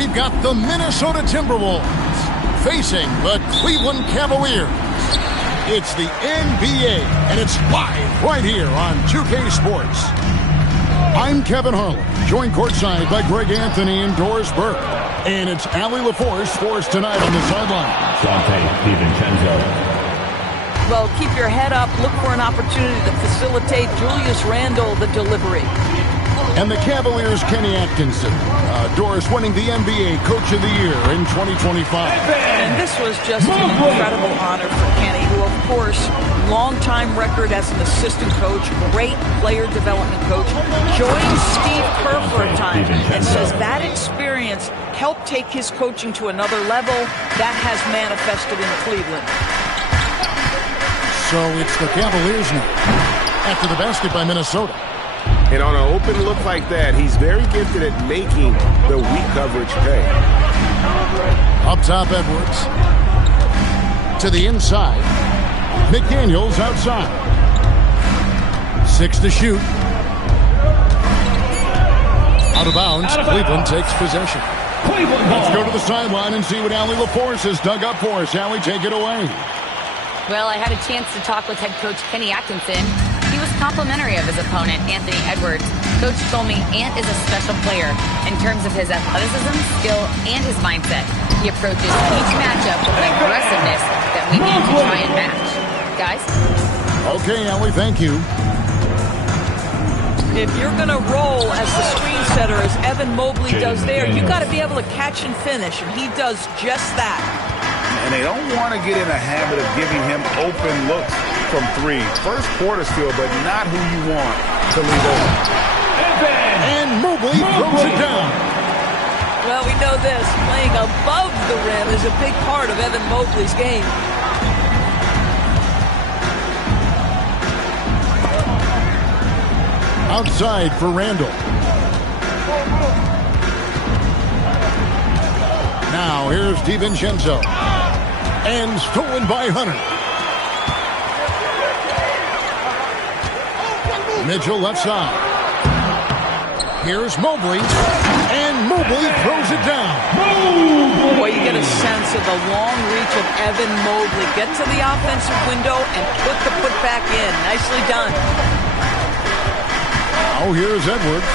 we've got the Minnesota Timberwolves facing the Cleveland Cavaliers. It's the NBA, and it's live right here on 2K Sports. I'm Kevin Harlan, joined courtside by Greg Anthony and Doris Burke. And it's Allie LaForce for us tonight on the sideline. Dante DiVincenzo. Well, keep your head up. Look for an opportunity to facilitate Julius Randle the delivery. And the Cavaliers' Kenny Atkinson. Doris winning the NBA Coach of the Year in 2025. And this was just an incredible honor for Kenny, who, of course, long-time record as an assistant coach, great player development coach, joined Steve Kerr for a time, and says that experience helped take his coaching to another level. That has manifested in Cleveland. So it's the Cavaliers now, after the basket by Minnesota. And on an open look like that, he's very gifted at making the weak coverage pay. Up top, Edwards. To the inside. McDaniels outside. 6 to shoot. Out of bounds. Cleveland takes possession. Let's go to the sideline and see what Allie LaForce has dug up for us. Allie, take it away. Well, I had a chance to talk with head coach Kenny Atkinson. He was complimentary of his opponent, Anthony Edwards. Coach told me Ant is a special player in terms of his athleticism, skill, and his mindset. He approaches each matchup with an aggressiveness that we need to try and match. Guys? Okay, Allie, thank you. If you're going to roll as the screen setter, as Evan Mobley does there, you got to be able to catch and finish, and he does just that. And they don't want to get in a habit of giving him open looks from three. First quarter still, but not who you want to leave open. And Mobley throws it down. Well, we know this. Playing above the rim is a big part of Evan Mobley's game. Outside for Randle. Now here's DiVincenzo. And stolen by Hunter. Mitchell left side. Here's Mobley. And Mobley throws it down. Boy, you get a sense of the long reach of Evan Mobley. Get to the offensive window and put the putback in. Nicely done. Now here's Edwards.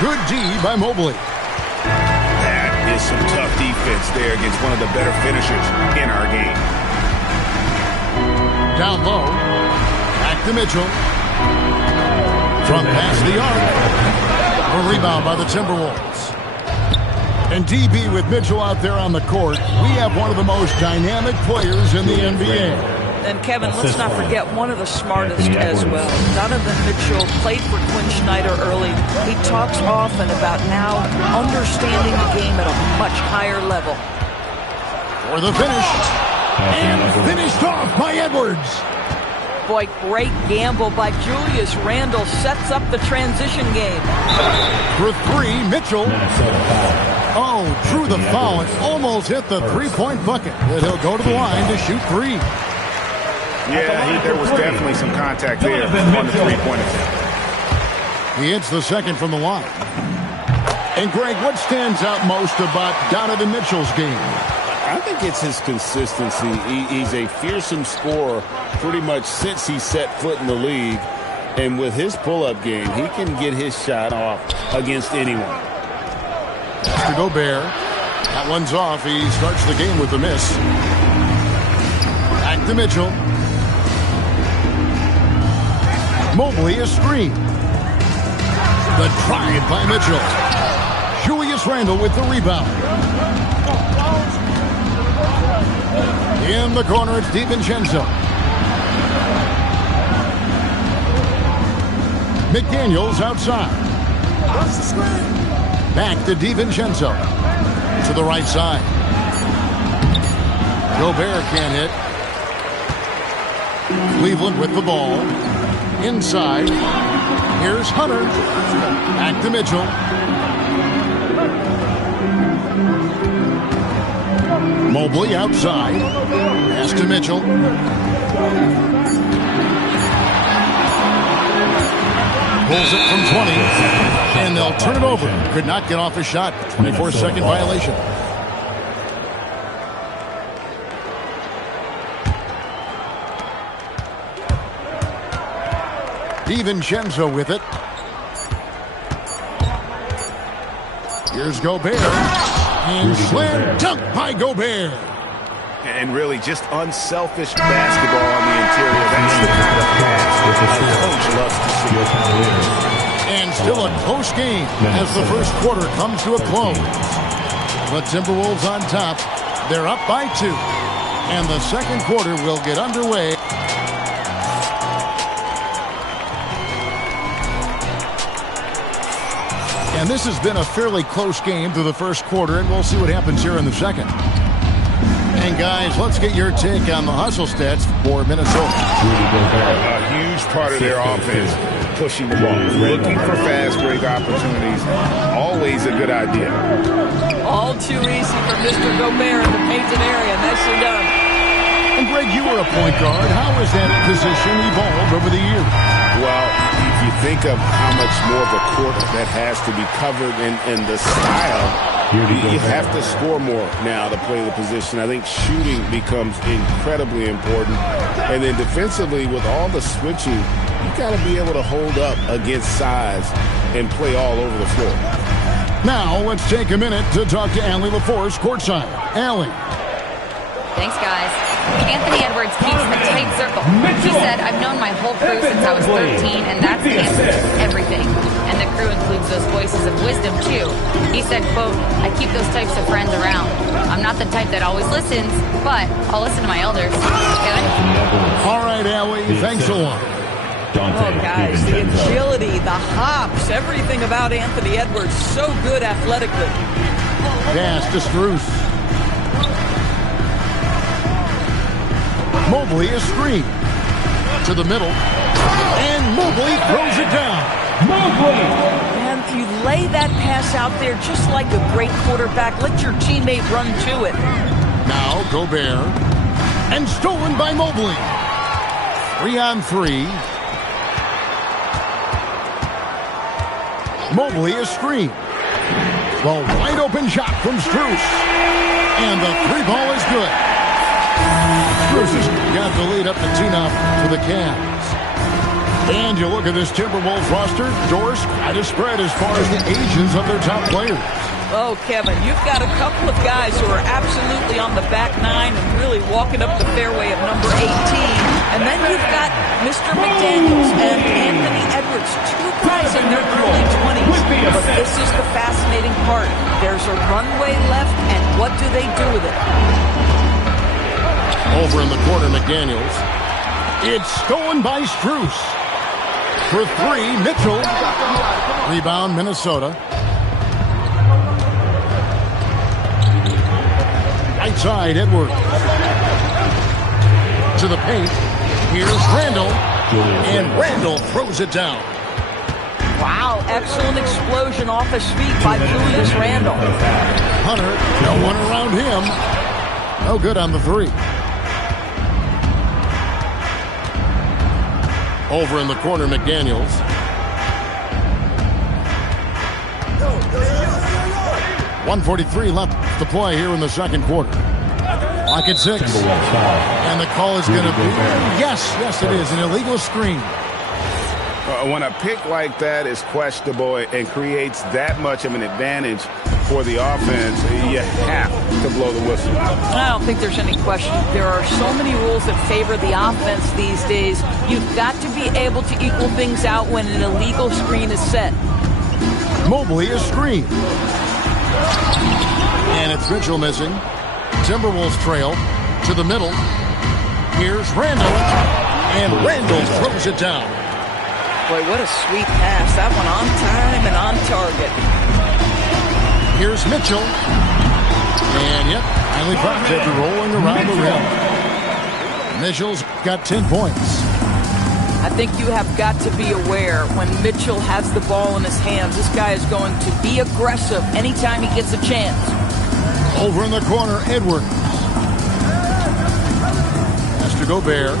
Good D by Mobley. That is some tough defense there against one of the better finishers in our game. Down low. Back to Mitchell. From past the arc. A rebound by the Timberwolves. And DB with Mitchell out there on the court. We have one of the most dynamic players in the NBA. And Kevin, let's not forget one of the smartest as well. Donovan Mitchell played for Quinn Snyder early. He talks often about now understanding the game at a much higher level. For the finish. And finished off by Edwards. Boy, great gamble by Julius Randle. Sets up the transition game. For three, Mitchell. Oh, drew the foul and almost hit the three-point bucket. But he'll go to the line to shoot three. Yeah, there was definitely some contact there on the three-point attempt. He hits the second from the line. And, Greg, what stands out most about Donovan Mitchell's game? I think it's his consistency. He's a fearsome scorer pretty much since he set foot in the league. And with his pull-up game, he can get his shot off against anyone. That's to Gobert. That one's off. He starts the game with a miss. Back to Mitchell. Mobley a screen. The drive by Mitchell. Julius Randle with the rebound. In the corner, it's DiVincenzo. McDaniels outside. Back to DiVincenzo. To the right side. Gobert can't hit. Cleveland with the ball. Inside. Here's Hunter. Back to Mitchell. Mobley outside. Pass to Mitchell. Pulls it from 20. And they'll turn it over. Could not get off a shot. 24-second violation. DiVincenzo with it. Here's Gobert. And slam dunk by Gobert. And really just unselfish basketball on the interior. That's the kind of pass a coach loves to see. And still a close game as the first quarter comes to a close. The Timberwolves on top. They're up by 2. And the second quarter will get underway. And this has been a fairly close game through the first quarter, and we'll see what happens here in the second. And guys, let's get your take on the hustle stats for Minnesota. A huge part of their offense, pushing the ball, looking for fast break opportunities. Always a good idea. All too easy for Mr. Gobert in the painted area. Nicely done. And Greg, you were a point guard. How has that position evolved over the years? Well, if you think of how much more of a court that has to be covered in the style, you have to score more now to play the position. I think shooting becomes incredibly important. And then defensively, with all the switching, you got to be able to hold up against size and play all over the floor. Now, let's take a minute to talk to Allie LaForce courtside. Allie. Thanks, guys. Anthony Edwards keeps a tight circle. He said, I've known my whole crew since I was 13, and that's the answer to everything. And the crew includes those voices of wisdom, too. He said, quote, I keep those types of friends around. I'm not the type that always listens, but I'll listen to my elders. Kevin? All right, Allie. Thanks a lot. Oh, guys, the agility, the hops, everything about Anthony Edwards, so good athletically. Pass to Strus. Mobley is screened to the middle, and Mobley throws it down. And you lay that pass out there just like a great quarterback. Let your teammate run to it. Now Gobert, and stolen by Mobley. 3-on-3. Mobley is screened. The wide open shot from Strus, and the 3-ball is good. Strus has got the lead up to 2 now for the Cavs. And you look at this Timberwolves roster, Doris, quite a spread as far as the ages of their top players. Oh, Kevin, you've got a couple of guys who are absolutely on the back 9 and really walking up the fairway of number 18. And then you've got Mr. McDaniels and Anthony Edwards, 2 guys in their early 20s. But this is the fascinating part. There's a runway left, and what do they do with it? Over in the corner, McDaniels. It's stolen by Strus. For 3, Mitchell. Rebound, Minnesota. Right side, Edwards. To the paint. Here's Randall. And Randall throws it down. Wow, excellent explosion off his feet by Julius Randle. Hunter, no one around him. No good on the 3. Over in the corner, McDaniels. .143 left to play here in the second quarter. Clock at 6. And the call is going to be, yes, it is, an illegal screen. When a pick like that is questionable and creates that much of an advantage for the offense, you have to blow the whistle. I don't think there's any question. There are so many rules that favor the offense these days. You've got to be able to equal things out when an illegal screen is set. Mobley is screened. And it's Mitchell missing. Timberwolves trail to the middle. Here's Randall. And Randall throws it down. Boy, what a sweet pass. That one on time and on target. Here's Mitchell. And, yep, finally dropped it, rolling around the rim. Mitchell's got 10 points. I think you have got to be aware when Mitchell has the ball in his hands, this guy is going to be aggressive anytime he gets a chance. Over in the corner, Edwards. Has to Gobert.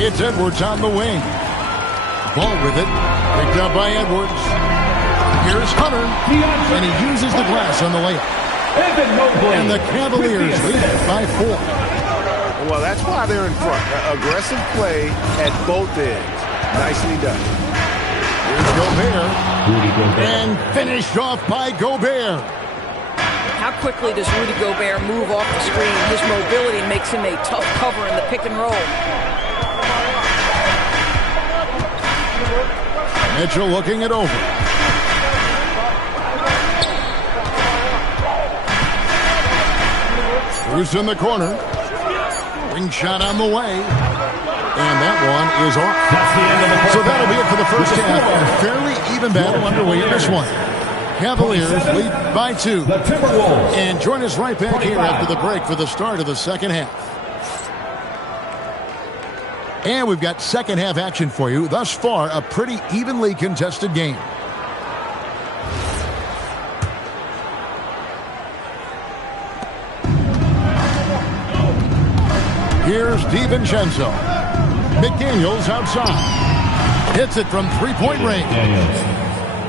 It's Edwards on the wing. ball with it. Picked up by Edwards. Here's Hunter. And he uses the glass on the layup. And the Cavaliers lead by 4. Well, that's why they're in front. Aggressive play at both ends. Nicely done. Here's Gobert. And finished off by Gobert. How quickly does Rudy Gobert move off the screen? His mobility makes him a tough cover in the pick and roll. Mitchell looking it over. Bruce in the corner. Ring shot on the way. And that one is off. So that'll be it for the first half. A fairly even battle underway in this one. Cavaliers lead by 2. And join us right back here after the break for the start of the second half. And we've got second half action for you. Thus far, a pretty evenly contested game. Here's DiVincenzo. McDaniels outside. Hits it from three-point range.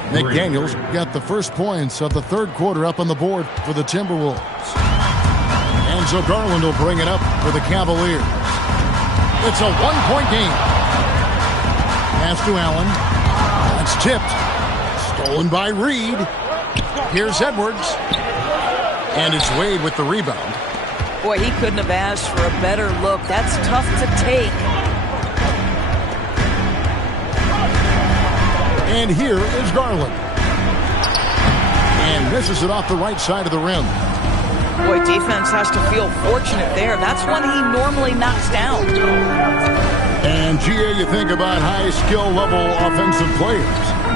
McDaniels got the first points of the third quarter up on the board for the Timberwolves. And so Garland will bring it up for the Cavaliers. It's a one-point game. Pass to Allen. That's tipped. Stolen by Reed. Here's Edwards. And it's Wade with the rebound. Boy, he couldn't have asked for a better look. That's tough to take. And here is Garland. And misses it off the right side of the rim. Boy, defense has to feel fortunate there. That's one he normally knocks down. And, Gia, you think about high skill level offensive players.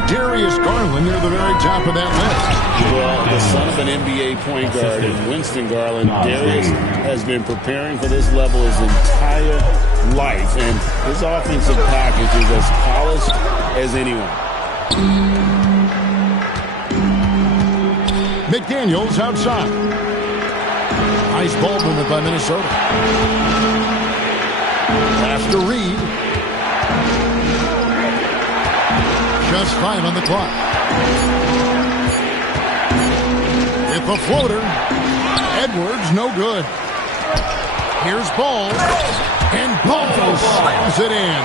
Darius Garland near the very top of that list. Well, the son of an NBA point guard, Winston Garland, Darius has been preparing for this level his entire life. And his offensive package is as polished as anyone. McDaniels outside. Nice ball movement by Minnesota. Pass to Reed. Just 5 on the clock. With the floater. Edwards, no good. Here's Ball. And Ball slams it in.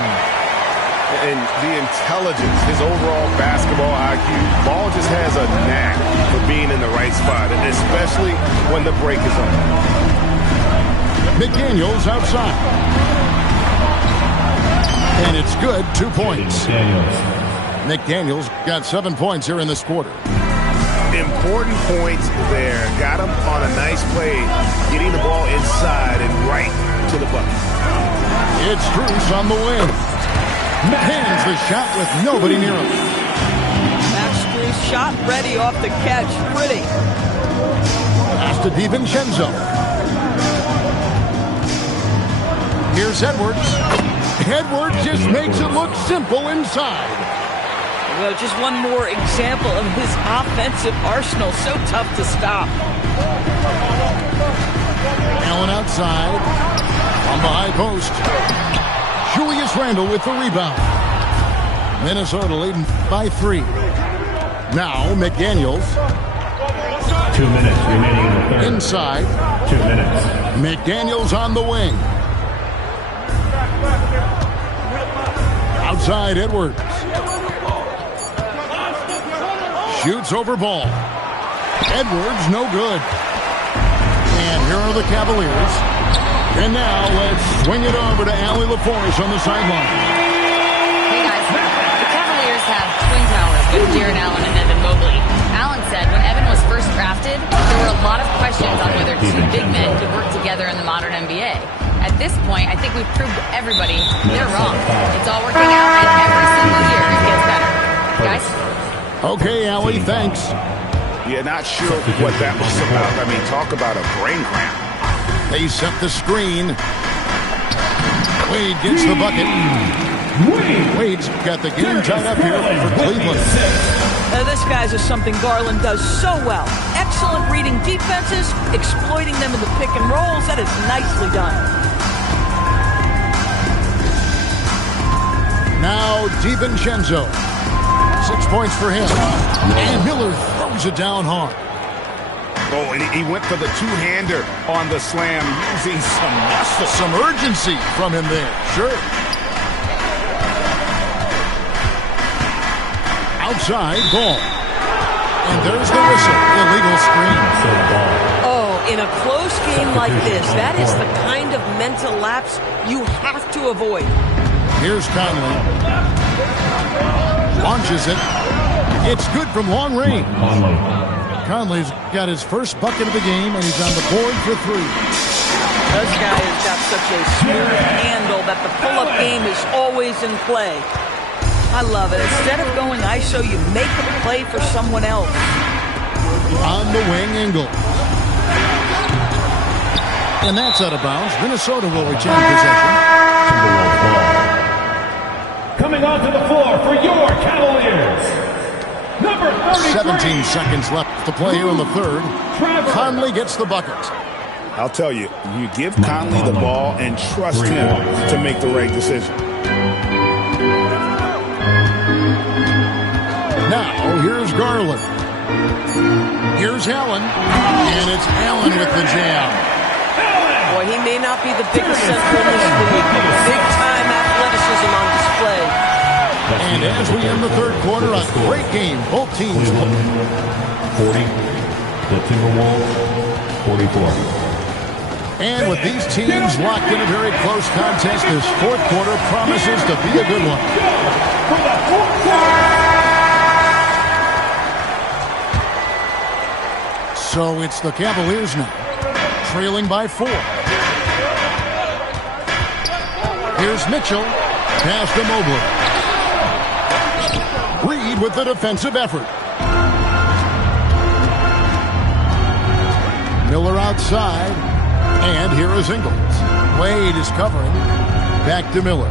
And the intelligence, his overall basketball IQ, Ball just has a knack for being in the right spot, and especially when the break is on. McDaniels outside. And it's good, 2 points. McDaniels got 7 points here in this quarter. Important points there. Got him on a nice play, getting the ball inside and right to the bucket. It's Strus on the wing. Hands the shot with nobody near him. Max Strus shot ready off the catch. Pretty. Pass to DiVincenzo. Here's Edwards. Edwards just makes it look simple inside. Well, just one more example of his offensive arsenal. So tough to stop. Allen outside. On the high post. Julius Randle with the rebound. Minnesota leading by 3. Now McDaniels. 2 minutes remaining in the third. Inside. 2 minutes. McDaniels on the wing. Outside Edwards. Shoots over Ball. Edwards, no good. And here are the Cavaliers. And now let's swing it over to Allie LaForce on the sideline. Hey guys, the Cavaliers have twin towers with Jarrett Allen and Evan Mobley. Allen said when Evan was first drafted, there were a lot of questions on whether two big men could work together in the modern NBA. At this point, I think we've proved to everybody they're wrong. It's all working out, and every single year it gets better. Guys? Okay, Allie, thanks. Yeah, not sure what that was about. I mean, talk about a brain cramp. They set the screen. Wade gets the bucket. Wade's got the game tied up here for Cleveland. This, guys, is something Garland does so well. Excellent reading defenses, exploiting them in the pick and rolls. That is nicely done. Now DiVincenzo. 6 points for him. And Miller throws it down hard. Oh, and he went for the two-hander on the slam, using some muscle. Some urgency from him there. Sure. Outside, ball. And there's the whistle. Illegal screen. Oh, in a close game like this, that is the kind of mental lapse you have to avoid. Here's Conley. Launches it. It's good from long range. Conley's got his first bucket of the game, and he's on the board for 3. This guy has got such a smooth handle that the pull-up game is always in play. I love it. Instead of going ISO, you make a play for someone else. On the wing, Ingles. And that's out of bounds. Minnesota will retain possession. Coming onto the floor for your Cavaliers, number 33. 17 seconds left to play here in the third. Conley gets the bucket. I'll tell you, you give Conley the ball and trust him to make the right decision. Now, here's Garland. Here's Allen. And it's Allen with the jam. Boy, he may not be the biggest center in this league, but big-time athleticism on display. And as we end the third quarter, a great game. Both teams 40, the Timberwolves, 44. And with these teams locked in a very close contest, this fourth quarter promises to be a good one. For the fourth quarter. So it's the Cavaliers now, trailing by 4. Here's Mitchell, pass to Mobley. Reed with the defensive effort. Miller outside, and here is Ingles. Wade is covering. Back to Miller.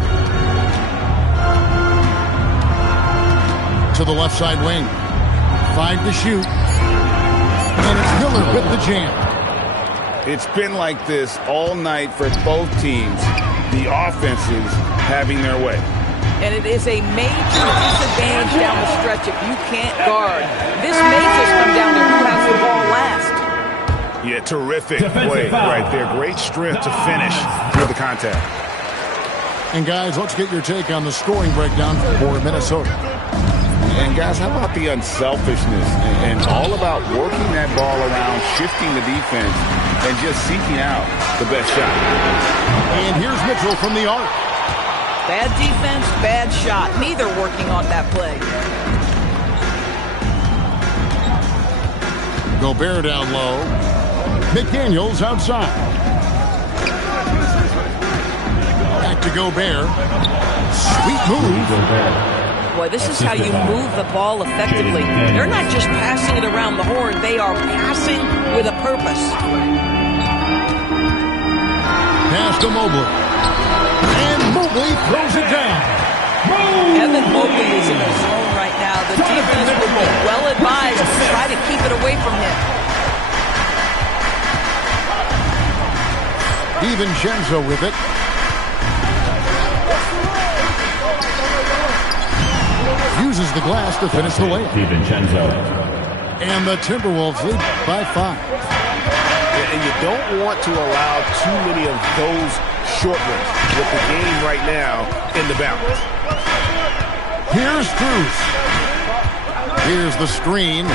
To the left side wing. 5 to shoot. And it's Miller with the jam. It's been like this all night for both teams. The offenses having their way. And it is a major disadvantage down the stretch if you can't guard. This may just come down to who has the ball last. Yeah, terrific play right there. Great strength to finish through the contact. And guys, let's get your take on the scoring breakdown for Minnesota. And guys, how about the unselfishness and all about working that ball around, shifting the defense, and just seeking out the best shot. And here's Mitchell from the arc. Bad defense, bad shot. Neither working on that play. Gobert down low. McDaniels outside. Back to Gobert. Sweet move. Boy, this is how you move the ball effectively. They're not just passing it around the horn. They are passing with a purpose. Pass to Mobley. And Mobley throws it down. Evan Mobley is in a zone right now. The defense would be well advised to try to keep it away from him. DiVincenzo with it. Uses the glass to finish the layup. DiVincenzo. And the Timberwolves lead by 5. And you don't want to allow too many of those short ones with the game right now in the balance. Here's Strus. Here's the screen.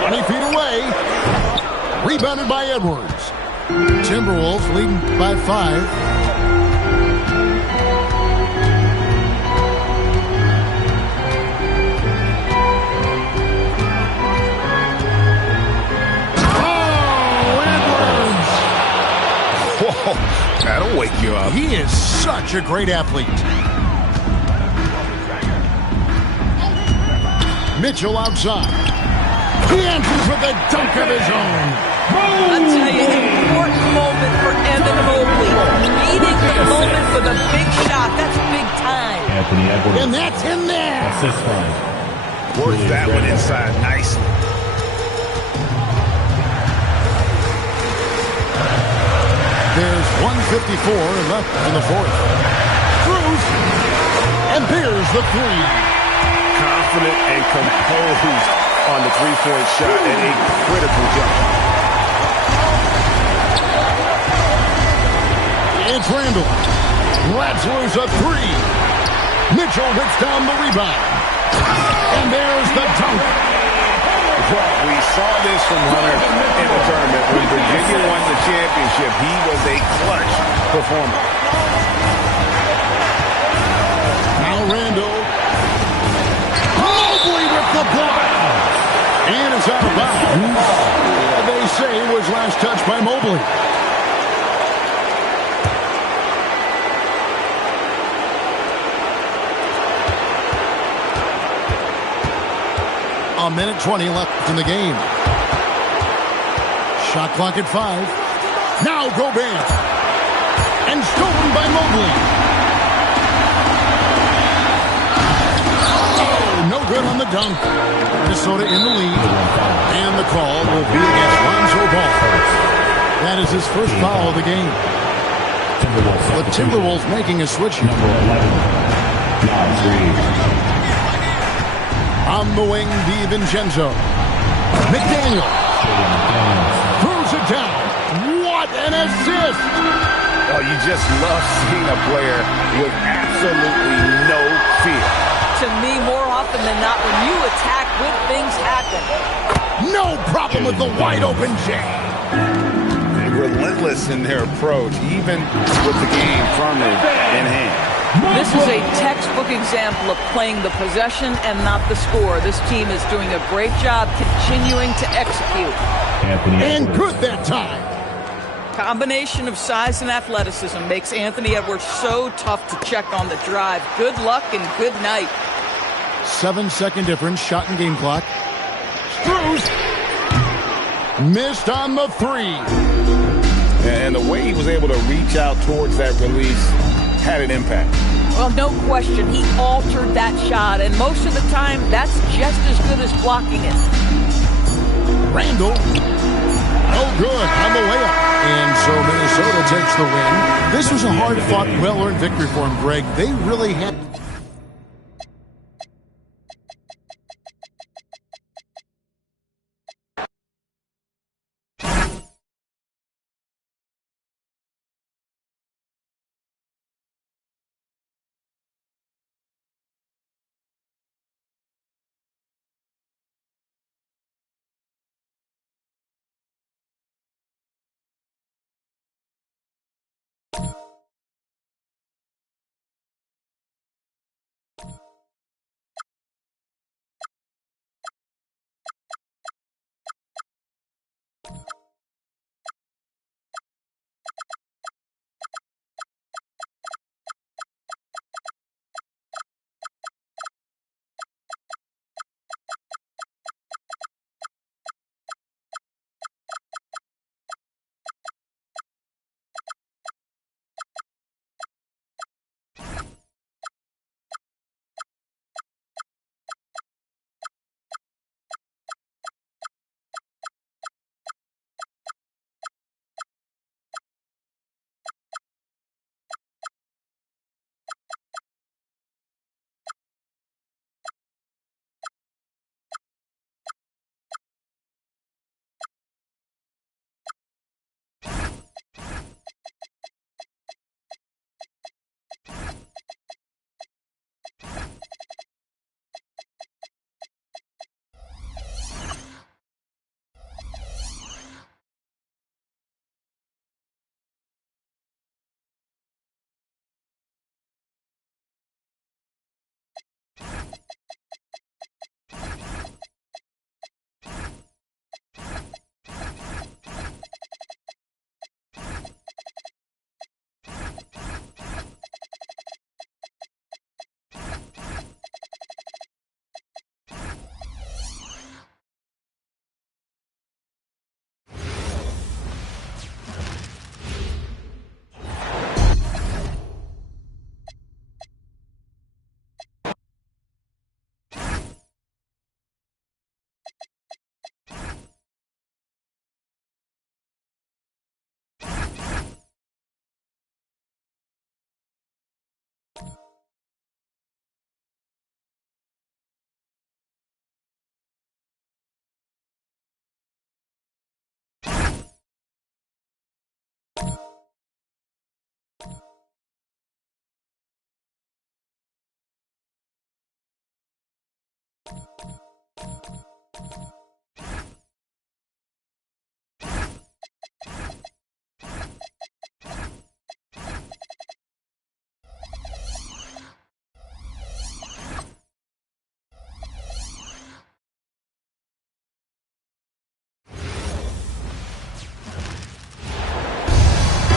20 feet away. Rebounded by Edwards. Timberwolves leading by 5. That'll wake you up. He is such a great athlete. Mitchell outside. He answers with a dunk of his own. I'll tell you, important moment for Evan Mobley. Needing the moment for the big shot. That's big time. Anthony Edwards. And that's in there. Assist line. Worked that one inside nicely. There's 1 2:54 left in the fourth. Throws. And there's the three. Confident and composed on the three-point shot at a critical juncture. It's Randall. Grabs loose a three. Mitchell hits down the rebound. And there's the dunk. Well, we saw this from Hunter in the tournament. When Virginia won the championship, he was a clutch performer. Now Randall. Mobley with the block. And it's out of bounds. They say it was last touched by Mobley. A minute 20 left in the game. Shot clock at 5. Now Gobert. And stolen by Mobley. Oh, no good on the dunk. Minnesota in the lead. And the call will be against Lonzo Ball. That is his first foul of the game. The Timberwolves making a switch here. On the wing, DiVincenzo. McDaniel. Throws it down. What an assist! Oh, you just love seeing a player with absolutely no fear. To me, more often than not, when you attack, good things happen. No problem with the wide-open J. They're relentless in their approach, even with the game firmly in hand. This is a textbook example of playing the possession and not the score. This team is doing a great job continuing to execute. And good that time. Combination of size and athleticism makes Anthony Edwards so tough to check on the drive. Good luck and good night. 7-second difference, shot and game clock. Strus. Missed on the three. And the way he was able to reach out towards that release had an impact. Well, no question. He altered that shot, and most of the time, that's just as good as blocking it. Randall. No good on the layup. And so Minnesota takes the win. This was a hard-fought, well-earned victory for him, Greg. They really had...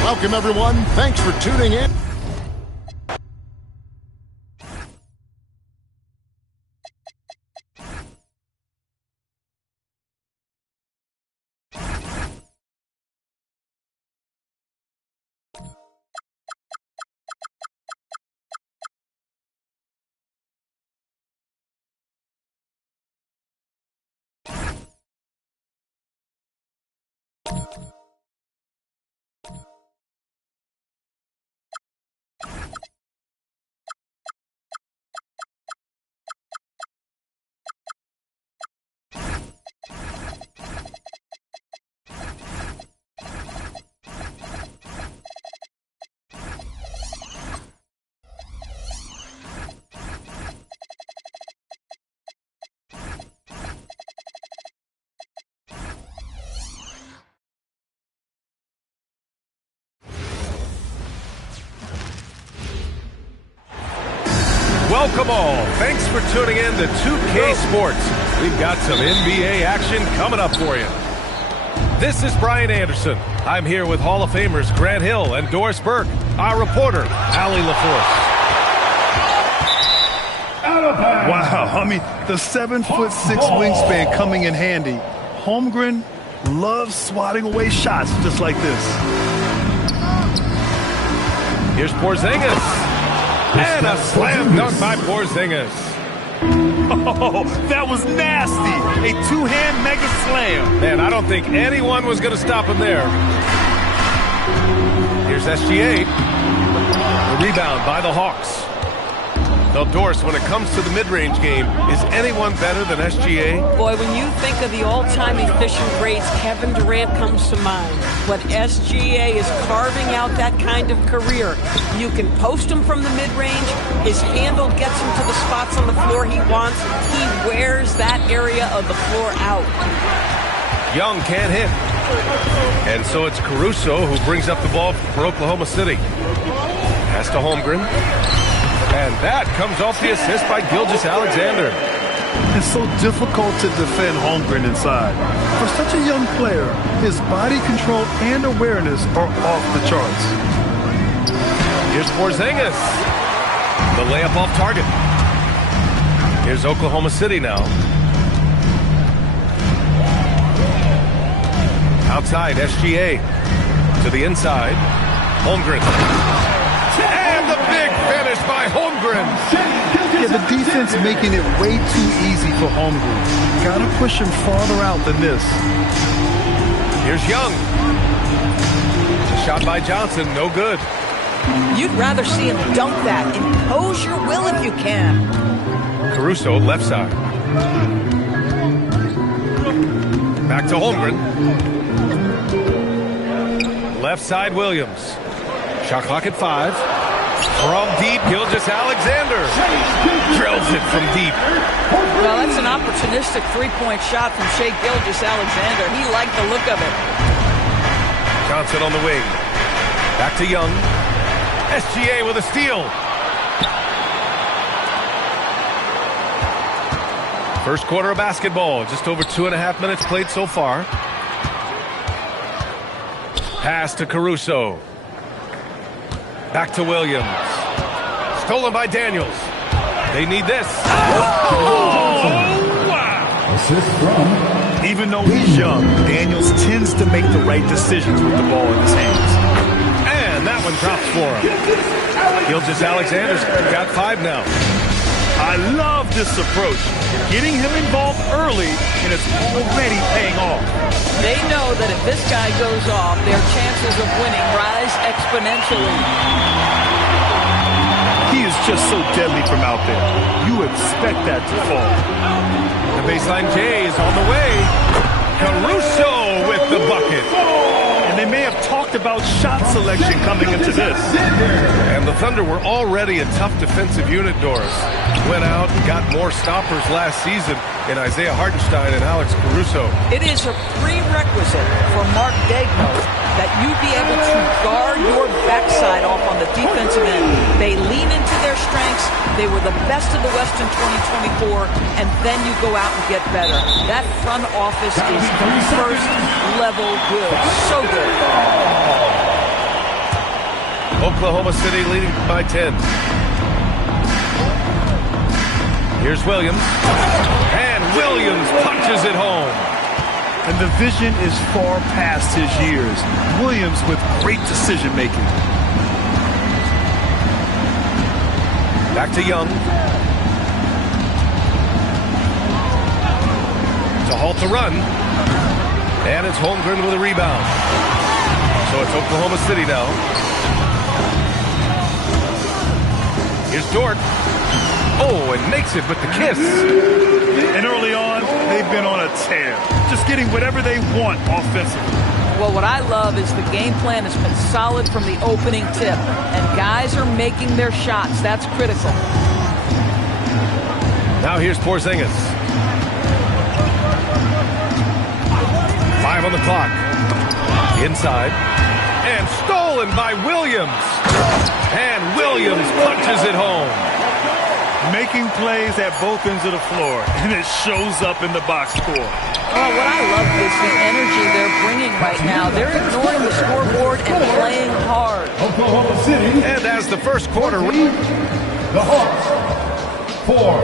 Welcome, everyone. Thanks for tuning in. Welcome all. Thanks for tuning in to 2K Sports. We've got some NBA action coming up for you. This is Brian Anderson. I'm here with Hall of Famers Grant Hill and Doris Burke. Our reporter, Allie LaForce. Wow, I mean, the 7'6" wingspan coming in handy. Holmgren loves swatting away shots just like this. Here's Porzingis. And a slam dunk by Porzingis. Oh, that was nasty. A two-hand mega slam. Man, I don't think anyone was going to stop him there. Here's SGA. The rebound by the Hawks. Now, Doris, when it comes to the mid-range game, is anyone better than SGA? Boy, when you think of the all-time efficient greats, Kevin Durant comes to mind. But SGA is carving out that kind of career. You can post him from the mid-range. His handle gets him to the spots on the floor he wants. He wears that area of the floor out. Young can't hit. And so it's Caruso who brings up the ball for Oklahoma City. Pass to Holmgren. And that comes off the assist by Gilgeous-Alexander. It's so difficult to defend Holmgren inside. For such a young player, his body control and awareness are off the charts. Here's Porzingis. The layup off target. Here's Oklahoma City now. Outside, SGA. To the inside. Holmgren. And the big finish by Holmgren. Yeah, the defense making it way too easy for Holmgren. Gotta push him farther out than this. Here's Young. Shot by Johnson, no good. You'd rather see him dunk that. Impose your will if you can. Caruso, left side. Back to Holmgren. Left side, Williams. Shot clock at 5. From deep, Gilgeous-Alexander. Drills it from deep. Well, that's an opportunistic three-point shot from Shai Gilgeous-Alexander. He liked the look of it. Johnson on the wing. Back to Young. SGA with a steal. First quarter of basketball. Just over 2.5 minutes played so far. Pass to Caruso. Back to Williams. Stolen by Daniels. They need this. Oh, wow. Even though he's young, Daniels tends to make the right decisions with the ball in his hands. And that one drops for him. Gilgeous-Alexander's got 5 now. I love this approach. Getting him involved early, and it's already paying off. They know that if this guy goes off, their chances of winning rise exponentially. He is just so deadly from out there. You expect that to fall. The baseline J is on the way. Caruso with the bucket. And they may have talked talked about shot selection coming into this. And the Thunder were already a tough defensive unit, Doris. Went out and got more stoppers last season in Isaiah Hartenstein and Alex Caruso. It is a prerequisite for Mark Daigneault that you be able to guard your backside off on the defensive end. They lean into their strengths. They were the best of the West in 2024, and then you go out and get better. That front office is first level good. So good. Oklahoma City leading by 10. Here's Williams. And Williams punches it home. And the vision is far past his years. Williams with great decision-making. Back to Young. To halt the run. And it's Holmgren with a rebound. So it's Oklahoma City now. Here's Dort. Oh, and makes it with the kiss. And early on, they've been on a tear. Just getting whatever they want offensively. Well, what I love is the game plan has been solid from the opening tip. And guys are making their shots. That's critical. Now here's Porzingis. 5 on the clock. Inside. And stolen by Williams. And Williams punches it home. Making plays at both ends of the floor, and it shows up in the box score. Oh, what I love is the energy they're bringing right now. They're ignoring the scoreboard and playing hard. Oklahoma City. And as the first quarter... The Hawks, 4.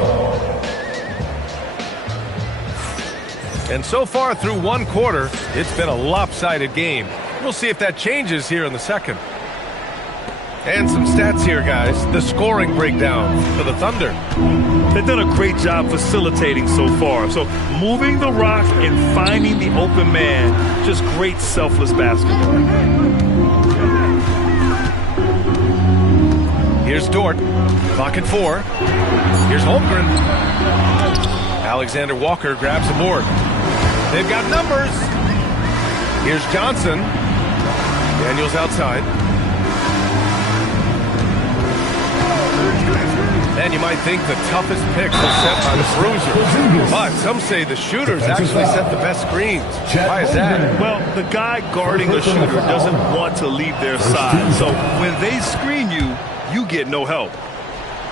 And so far through one quarter, it's been a lopsided game. We'll see if that changes here in the second. And some stats here, guys. The scoring breakdown for the Thunder. They've done a great job facilitating so far. So moving the rock and finding the open man, just great selfless basketball. Here's Dort. Clock at 4. Here's Holmgren. Alexander Walker grabs the board. They've got numbers. Here's Johnson. Daniels outside. And you might think the toughest picks are set by the bruisers. But some say the shooters actually set the best screens. Why is that? Well, the guy guarding the shooter doesn't want to leave their side. So when they screen you, you get no help.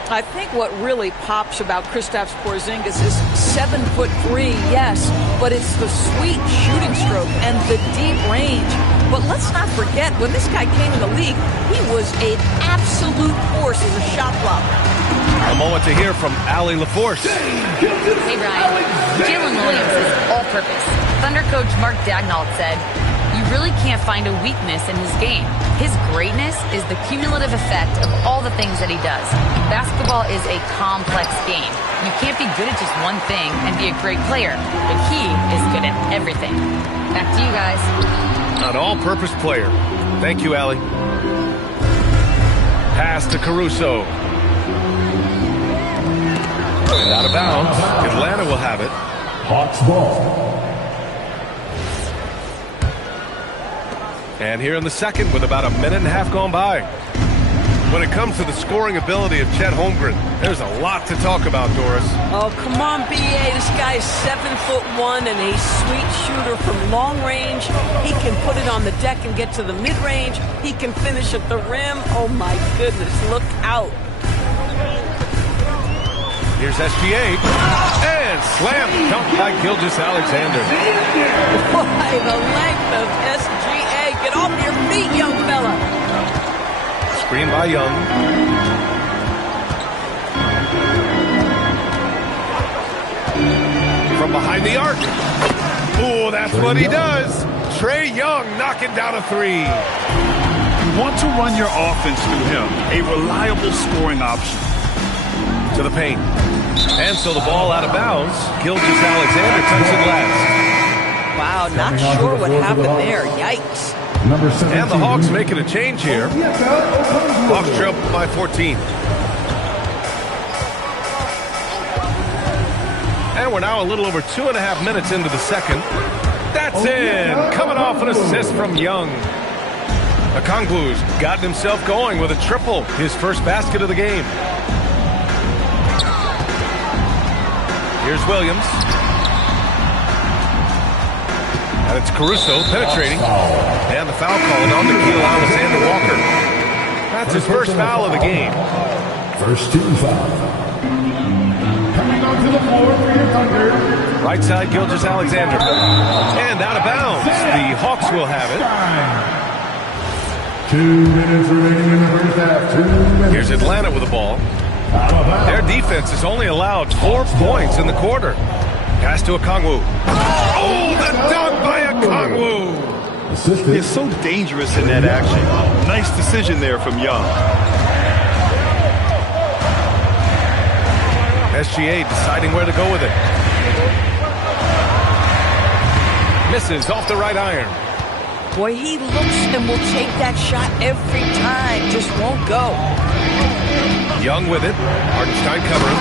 I think what really pops about Kristaps Porzingis is 7'3", yes, but it's the sweet shooting stroke and the deep range. But let's not forget, when this guy came in the league, he was an absolute force as a shot blocker. A moment to hear from Allie LaForce. Hey, Brian. Jalen Williams is all-purpose. Thunder coach Mark Daigneault said, "You really can't find a weakness in his game. His greatness is the cumulative effect of all the things that he does. Basketball is a complex game. You can't be good at just one thing and be a great player, but he is good at everything." Back to you guys. An all-purpose player. Thank you, Allie. Pass to Caruso. And out of bounds. Atlanta will have it. Hawks ball. And here in the second with about a minute and a half gone by. When it comes to the scoring ability of Chet Holmgren, there's a lot to talk about, Doris. Oh, come on, B.A. This guy is 7'1" and a sweet shooter from long range. He can put it on the deck and get to the mid-range. He can finish at the rim. Oh, my goodness. Look out. Here's SGA. And slam dunk by Gilgeous Alexander. Why, the length of SGA. Get off your feet, young fella. Screen by Young. From behind the arc. Oh, that's what he does. Trae Young knocking down a three. You want to run your offense through him. A reliable scoring option. To the paint. And so the ball out of bounds. Gilgeous Alexander touched it last. Wow, not sure what happened there. Yikes. And the Hawks making a change here. Hawks trail by 14. And we're now a little over 2.5 minutes into the second. That's in. Coming off an assist from Young. Okongwu's gotten himself going with a triple, his first basket of the game. Here's Williams. And it's Caruso penetrating. And the foul called on Nickeil Alexander-Walker. That's his first foul of the game. First team foul. Coming onto the floor for your Thunder. Right side, Gilgeous-Alexander. And out of bounds. The Hawks will have it. 2 minutes remaining in the first half. 2 minutes. Here's Atlanta with the ball. Their defense has only allowed 4 points in the quarter. Pass to Okongwu. Oh, the dunk by Okongwu! He's so dangerous in that action. Nice decision there from Young. SGA deciding where to go with it. Misses off the right iron. Boy, he looks and will take that shot every time. Just won't go. Young with it. Hartenstein covering.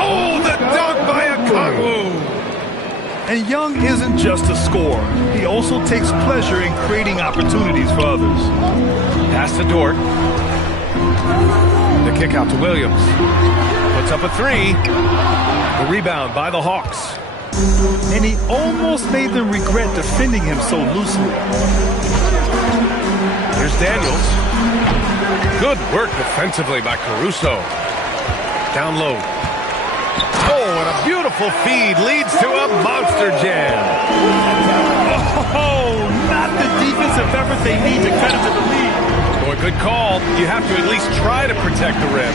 Oh, the dunk by Okongwu! And Young isn't just a scorer. He also takes pleasure in creating opportunities for others. Pass to Dort. The kick out to Williams. Puts up a 3. The rebound by the Hawks. And he almost made them regret defending him so loosely. Here's Daniels. Good work defensively by Caruso. Down low. Oh, and a beautiful feed leads to a monster jam. Oh, not the defensive effort they need to cut into the lead. Boy, good call. You have to at least try to protect the rim.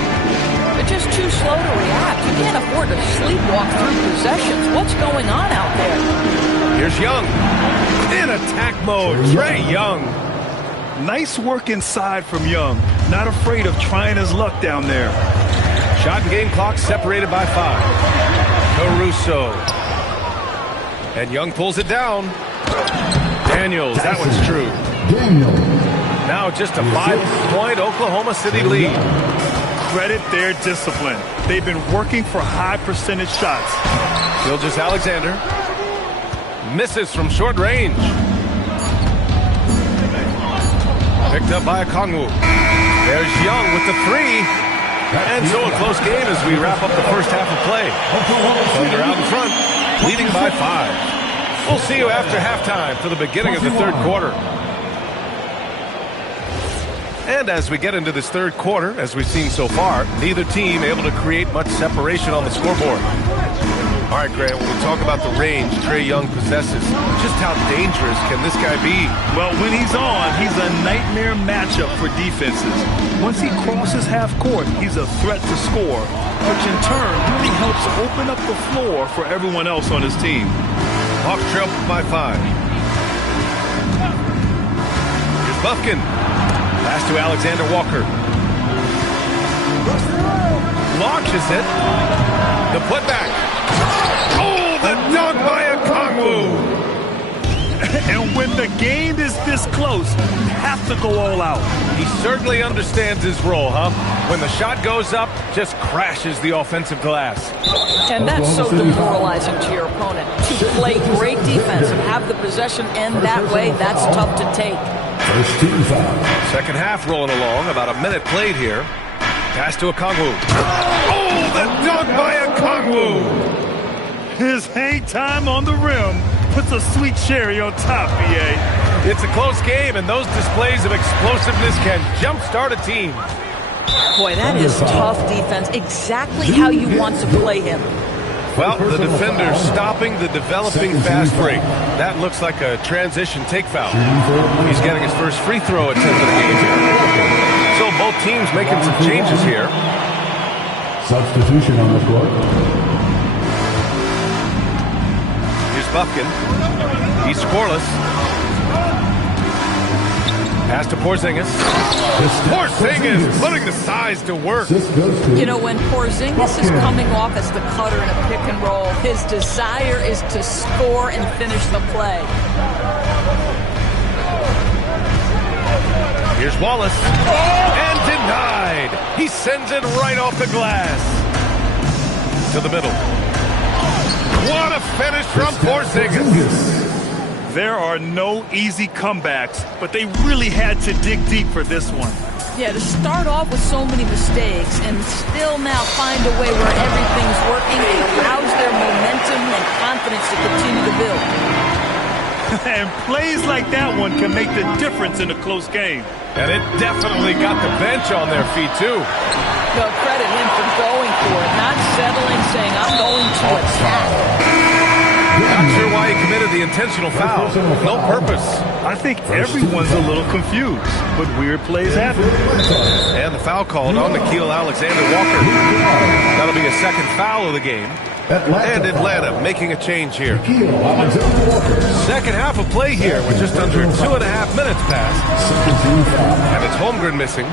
They're just too slow to react. You can't afford to sleepwalk through possessions. What's going on out there? Here's Young. In attack mode, Trae Young. Nice work inside from Young. Not afraid of trying his luck down there. Shot and game clock separated by 5. Caruso. And Young pulls it down. Daniels, that one's true. Now just a 5-point Oklahoma City lead. Credit their discipline. They've been working for high percentage shots. Gilgeous-Alexander misses from short range. Picked up by Okongwu. There's Young with the 3. And so a close game as we wrap up the first half of play. Thunder out in front, leading by 5. We'll see you after halftime for the beginning of the third quarter. And as we get into this third quarter, as we've seen so far, neither team able to create much separation on the scoreboard. All right, Grant, when we talk about the range Trae Young possesses, just how dangerous can this guy be? Well, when he's on, he's a nightmare matchup for defenses. Once he crosses half court, he's a threat to score, which in turn really helps open up the floor for everyone else on his team. Hawks trail by 5. Here's Bufkin. Pass to Alexander-Walker. Launches it. The putback. Oh, the dunk by Okongwu. And when the game is this close, you have to go all out. He certainly understands his role, huh? When the shot goes up, just crashes the offensive glass. And that's so demoralizing to your opponent. To play great defense and have the possession end that way, that's tough to take. First team foul. Second half rolling along, about a minute played here. Pass to Okongwu. Oh, the dunk by Okongwu! His hang time on the rim puts a sweet cherry on top, BA. It's a close game, and those displays of explosiveness can jumpstart a team. Boy, that is tough defense. Exactly how you want to play him. Well, the defender stopping the developing fast break. That looks like a transition take foul. He's getting his first free throw attempt of the game here. So both teams making some changes here. Substitution on the court. Here's Bufkin. He's scoreless. Pass to Porzingis. Porzingis putting the size to work. You know, when Porzingis is coming off as the cutter in a pick and roll, his desire is to score and finish the play. Here's Wallace. And denied. He sends it right off the glass. To the middle. What a finish from Porzingis. There are no easy comebacks, but they really had to dig deep for this one. Yeah, to start off with so many mistakes and still now find a way where everything's working, it allows their momentum and confidence to continue to build. And plays like that one can make the difference in a close game. And it definitely got the bench on their feet, too. No, credit him for going for it, not settling, saying, I'm going to attack. Not sure why he committed the intentional foul. No purpose. I think everyone's a little confused, but weird plays happen. And the foul called on Nickeil Alexander-Walker. That'll be a second foul of the game. And Atlanta making a change here. Second half of play here. We're just under 2.5 minutes past. And it's Holmgren missing.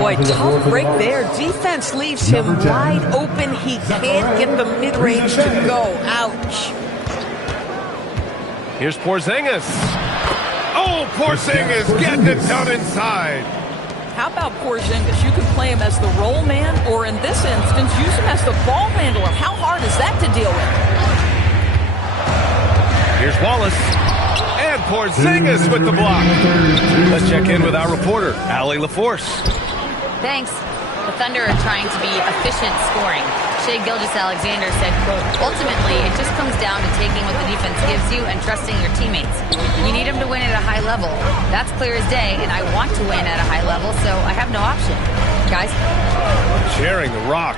Boy, tough break there. Defense leaves him wide open. He can't get the mid-range to go. Ouch. Here's Porzingis. Oh, Porzingis getting it done inside. How about Porzingis? You can play him as the roll man, or in this instance, use him as the ball handler. How hard is that to deal with? Here's Wallace. And Porzingis with the block. Let's check in with our reporter, Allie LaForce. Thanks. The Thunder are trying to be efficient scoring. Shai Gilgeous-Alexander said, quote, ultimately, it just comes down to taking what the defense gives you and trusting your teammates. You need them to win at a high level. That's clear as day, and I want to win at a high level, so I have no option. Guys? Sharing the rock.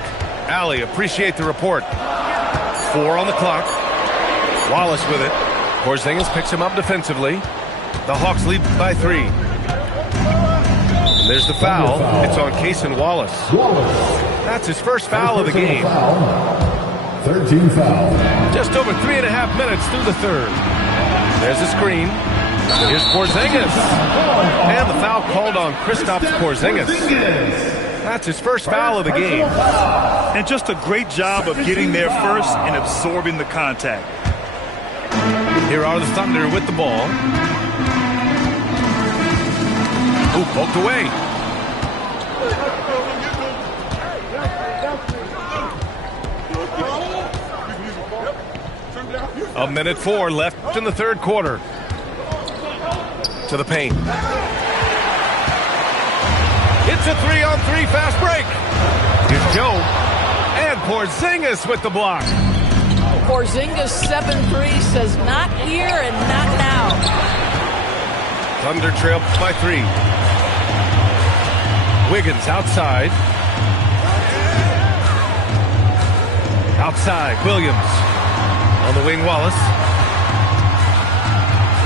Allie, appreciate the report. 4 on the clock. Wallace with it. Porzingis picks him up defensively. The Hawks lead by 3. And there's the foul. It's on Cason Wallace. That's his first foul of the game. 13 foul. Just over 3.5 minutes through the third. There's a screen. Here's Porzingis. And the foul called on Kristaps Porzingis. That's his first foul of the game. And just a great job of getting there first and absorbing the contact. Here are the Thunder with the ball. Ooh, poked away. A minute 4 left in the third quarter. To the paint. It's a 3-on-3 fast break. Here's Joe. And Porzingis with the block. Porzingis 7-3 says not here and not now. Thunder trail by 3. Wiggins outside. Outside, Williams. On the wing, Wallace.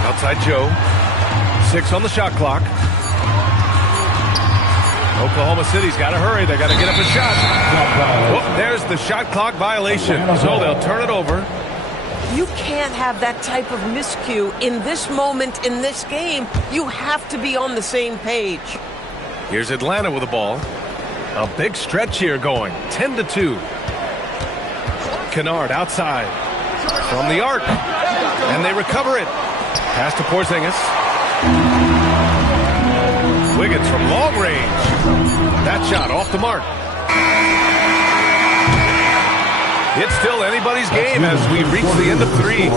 Outside, Joe. 6 on the shot clock. Oklahoma City's got to hurry. They got to get up a shot. Oh, there's the shot clock violation. So they'll turn it over. You can't have that type of miscue in this moment in this game. You have to be on the same page. Here's Atlanta with the ball. A big stretch here going. 10-2. Kennard outside. From the arc. And they recover it. Pass to Porzingis. Wiggins from long range. That shot off the mark. It's still anybody's game as we reach the end of 3.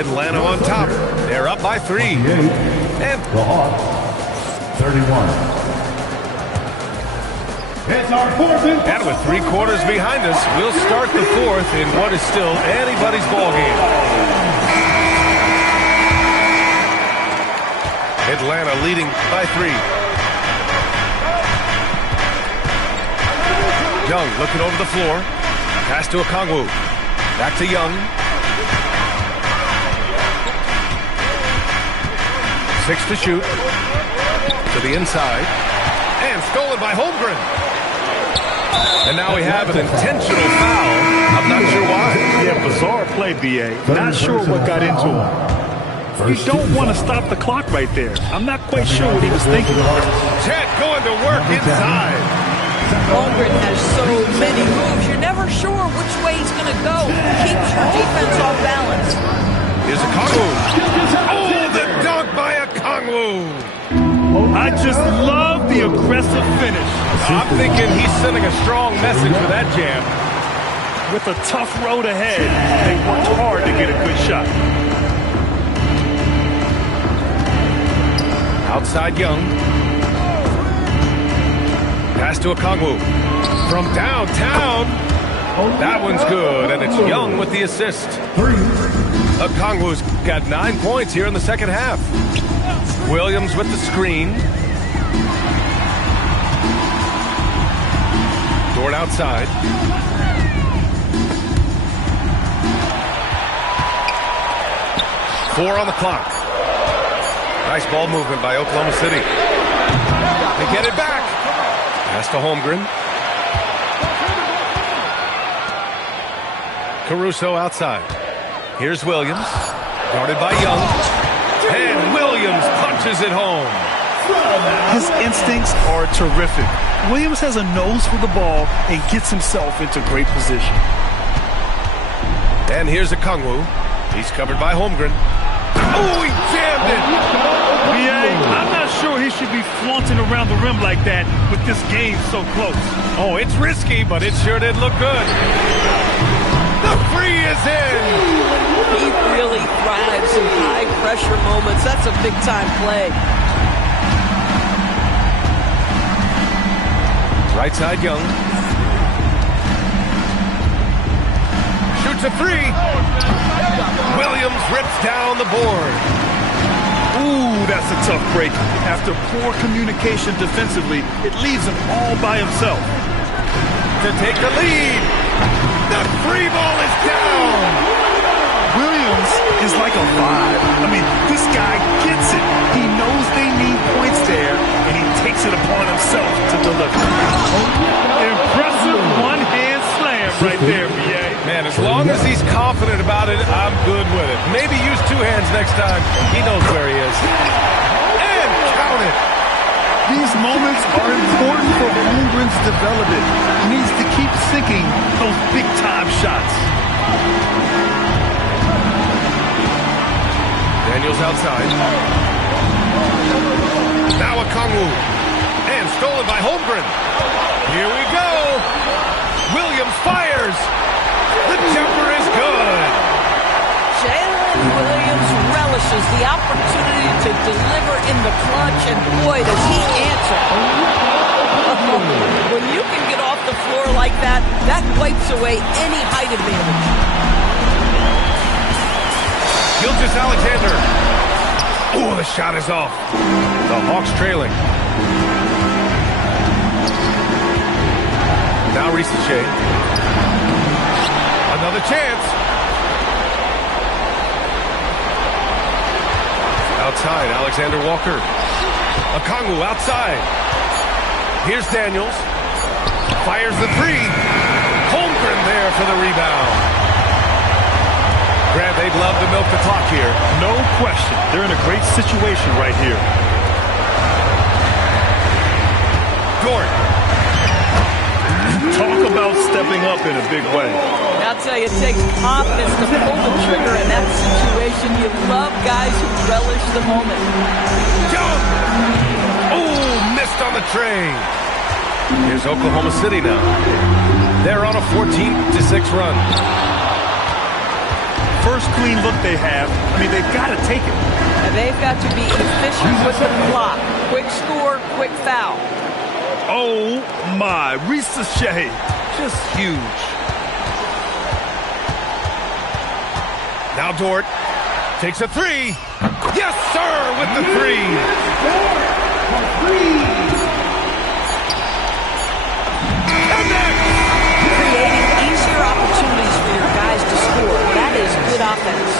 Atlanta on top. They're up by 3. And the Hawks, 31. It's our fourth. And with 3 quarters behind us, we'll start the 4th in what is still anybody's ball game. Atlanta leading by 3. Young looking over the floor. Pass to Okongwu. Back to Young. 6 to shoot. To the inside. And stolen by Holmgren. And now we have an intentional foul. I'm not sure why. Yeah, bizarre play, B.A. Not sure what got into him. You don't want to stop the clock right there. I'm not quite sure what he was thinking. Chet going to work inside. Holmgren has so many moves. You're never sure which way he's going to go. Keeps your defense off balance. Here's Okongwu. Oh, the dunk by Okongwu. I just love the aggressive finish. I'm thinking he's sending a strong message with that jam. With a tough road ahead, they worked hard to get a good shot. Outside Young. Pass to Okongwu. From downtown. That one's good, and it's Young with the assist. Okongwu's got 9 points here in the second half. Williams with the screen. Dort outside. Four on the clock. Nice ball movement by Oklahoma City. They get it back. Pass to Holmgren. Caruso outside. Here's Williams. Guarded by Young. And Williams punches it home. His instincts are terrific. Williams has a nose for the ball and gets himself into great position. And here's Okongwu. He's covered by Holmgren. Oh, he jammed it! I'm not sure he should be flaunting around the rim like that with this game so close. Oh, it's risky, but it sure did look good. The free is in! He really thrives in high-pressure moments. That's a big-time play. Right side, Young. Shoots a three. Williams rips down the board. Ooh, that's a tough break. After poor communication defensively, it leaves him all by himself. To take the lead. The free ball is down. Williams is like a vibe. I mean, this guy gets it. He knows they need points there, and he takes it upon himself to deliver. Impressive one-hand slam right there, B.A. Man, as long as he's confident about it, I'm good with it. Maybe use two hands next time. He knows where he is. And count it. These moments are important for Holmgren's development. He needs to keep sinking those big-time shots. Daniels outside. Now Okongwu. And stolen by Holmgren. Here we go. Williams fires. The jumper is good. Jalen Williams relishes the opportunity to deliver in the clutch, and boy, does he answer. When you can get off the floor like that, that wipes away any height advantage. Gilgeous-Alexander. Oh, the shot is off. The Hawks trailing. Now Risacher. Another chance. Outside, Alexander Walker. Okongwu outside. Here's Daniels. Fires the three. Holmgren there for the rebound. Grant, they'd love to milk the clock here. No question. They're in a great situation right here. Dort. Talk about stepping up in a big way. I'll tell you, it takes confidence to pull the trigger in that situation. You love guys who relish the moment. Jump! Oh, missed on the tray. Here's Oklahoma City now. They're on a 14-6 run. First clean look they have. I mean, they've got to take it. And they've got to be efficient with the clock. Quick score, quick foul. Oh, my. Risacher. Just huge. Now Dort takes a three. Yes, sir, with the three. Creating easier opportunities for your guys to score. That is good offense.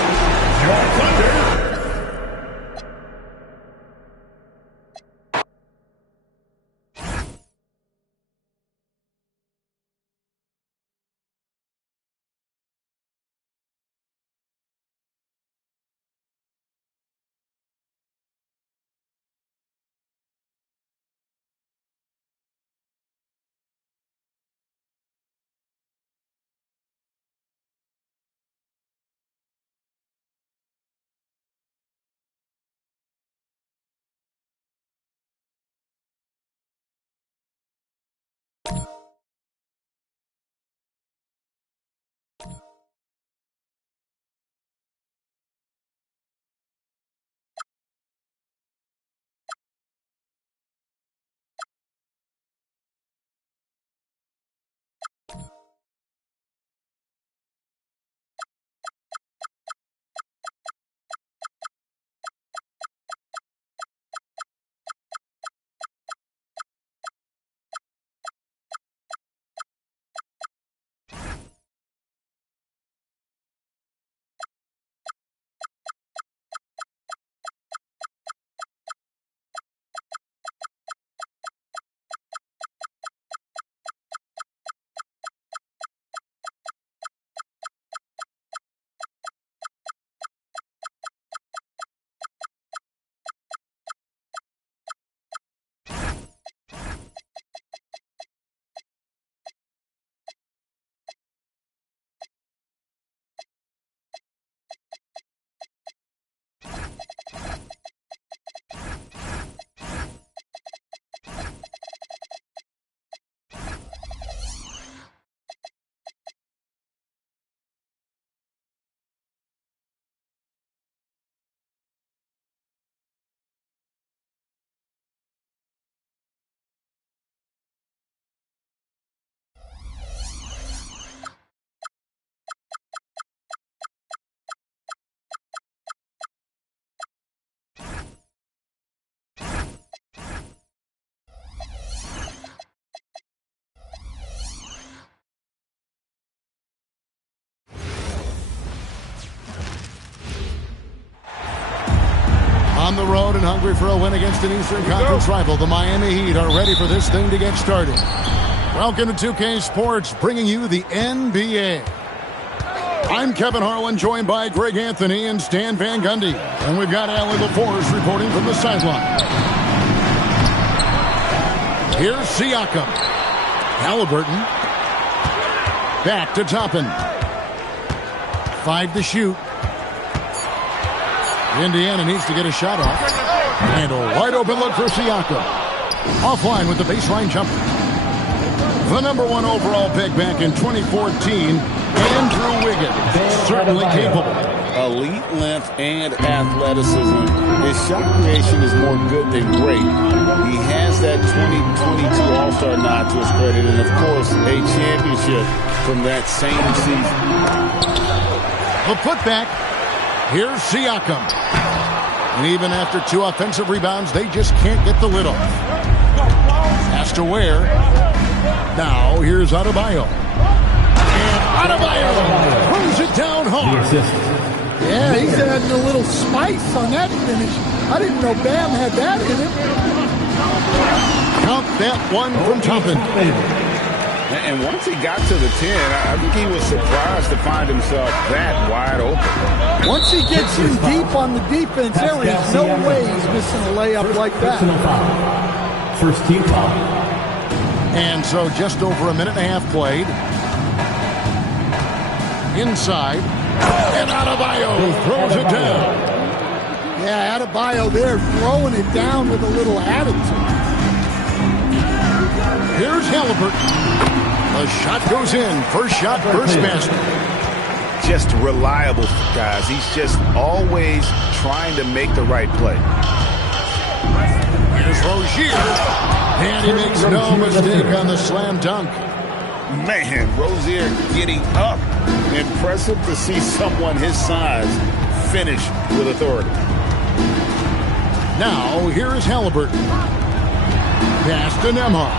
the road and hungry for a win against an Eastern Conference rival. The Miami Heat are ready for this thing to get started. Welcome to 2K Sports, bringing you the NBA. I'm Kevin Harlan, joined by Greg Anthony and Stan Van Gundy. And we've got Allie LaForce reporting from the sideline. Here's Siakam. Halliburton. Back to Toppin. 5 to shoot. Indiana needs to get a shot off. And a wide open look for Siakam. Offline with the baseline jumper. The number 1 overall pick back in 2014, Andrew Wiggins. Certainly capable. Elite length and athleticism. His shot creation is more good than great. He has that 2022 All-Star nod to his credit, and of course, a championship from that same season. The putback. Here's Siakam. And even after 2 offensive rebounds, they just can't get the lid off. Pass to Ware. Now, here's Adebayo. And Adebayo throws it down hard. Yeah, he's adding a little spice on that finish. I didn't know Bam had that in him. Count that one from Toppin. And once he got to the 10, I think he was surprised to find himself that wide open. Once he gets in deep on the defense area, there's no way he's missing a layup like that. First team foul. And so just over a minute and a half played. Inside. And Adebayo throws it down. Yeah, Adebayo there throwing it down with a little attitude. Here's Halliburton. The shot goes in. First shot, first basket. Just reliable, guys. He's just always trying to make the right play. Here's Rozier. And he makes no mistake on the slam dunk. Man, Rozier getting up. Impressive to see someone his size finish with authority. Now, here is Halliburton. Pass to Nembhard.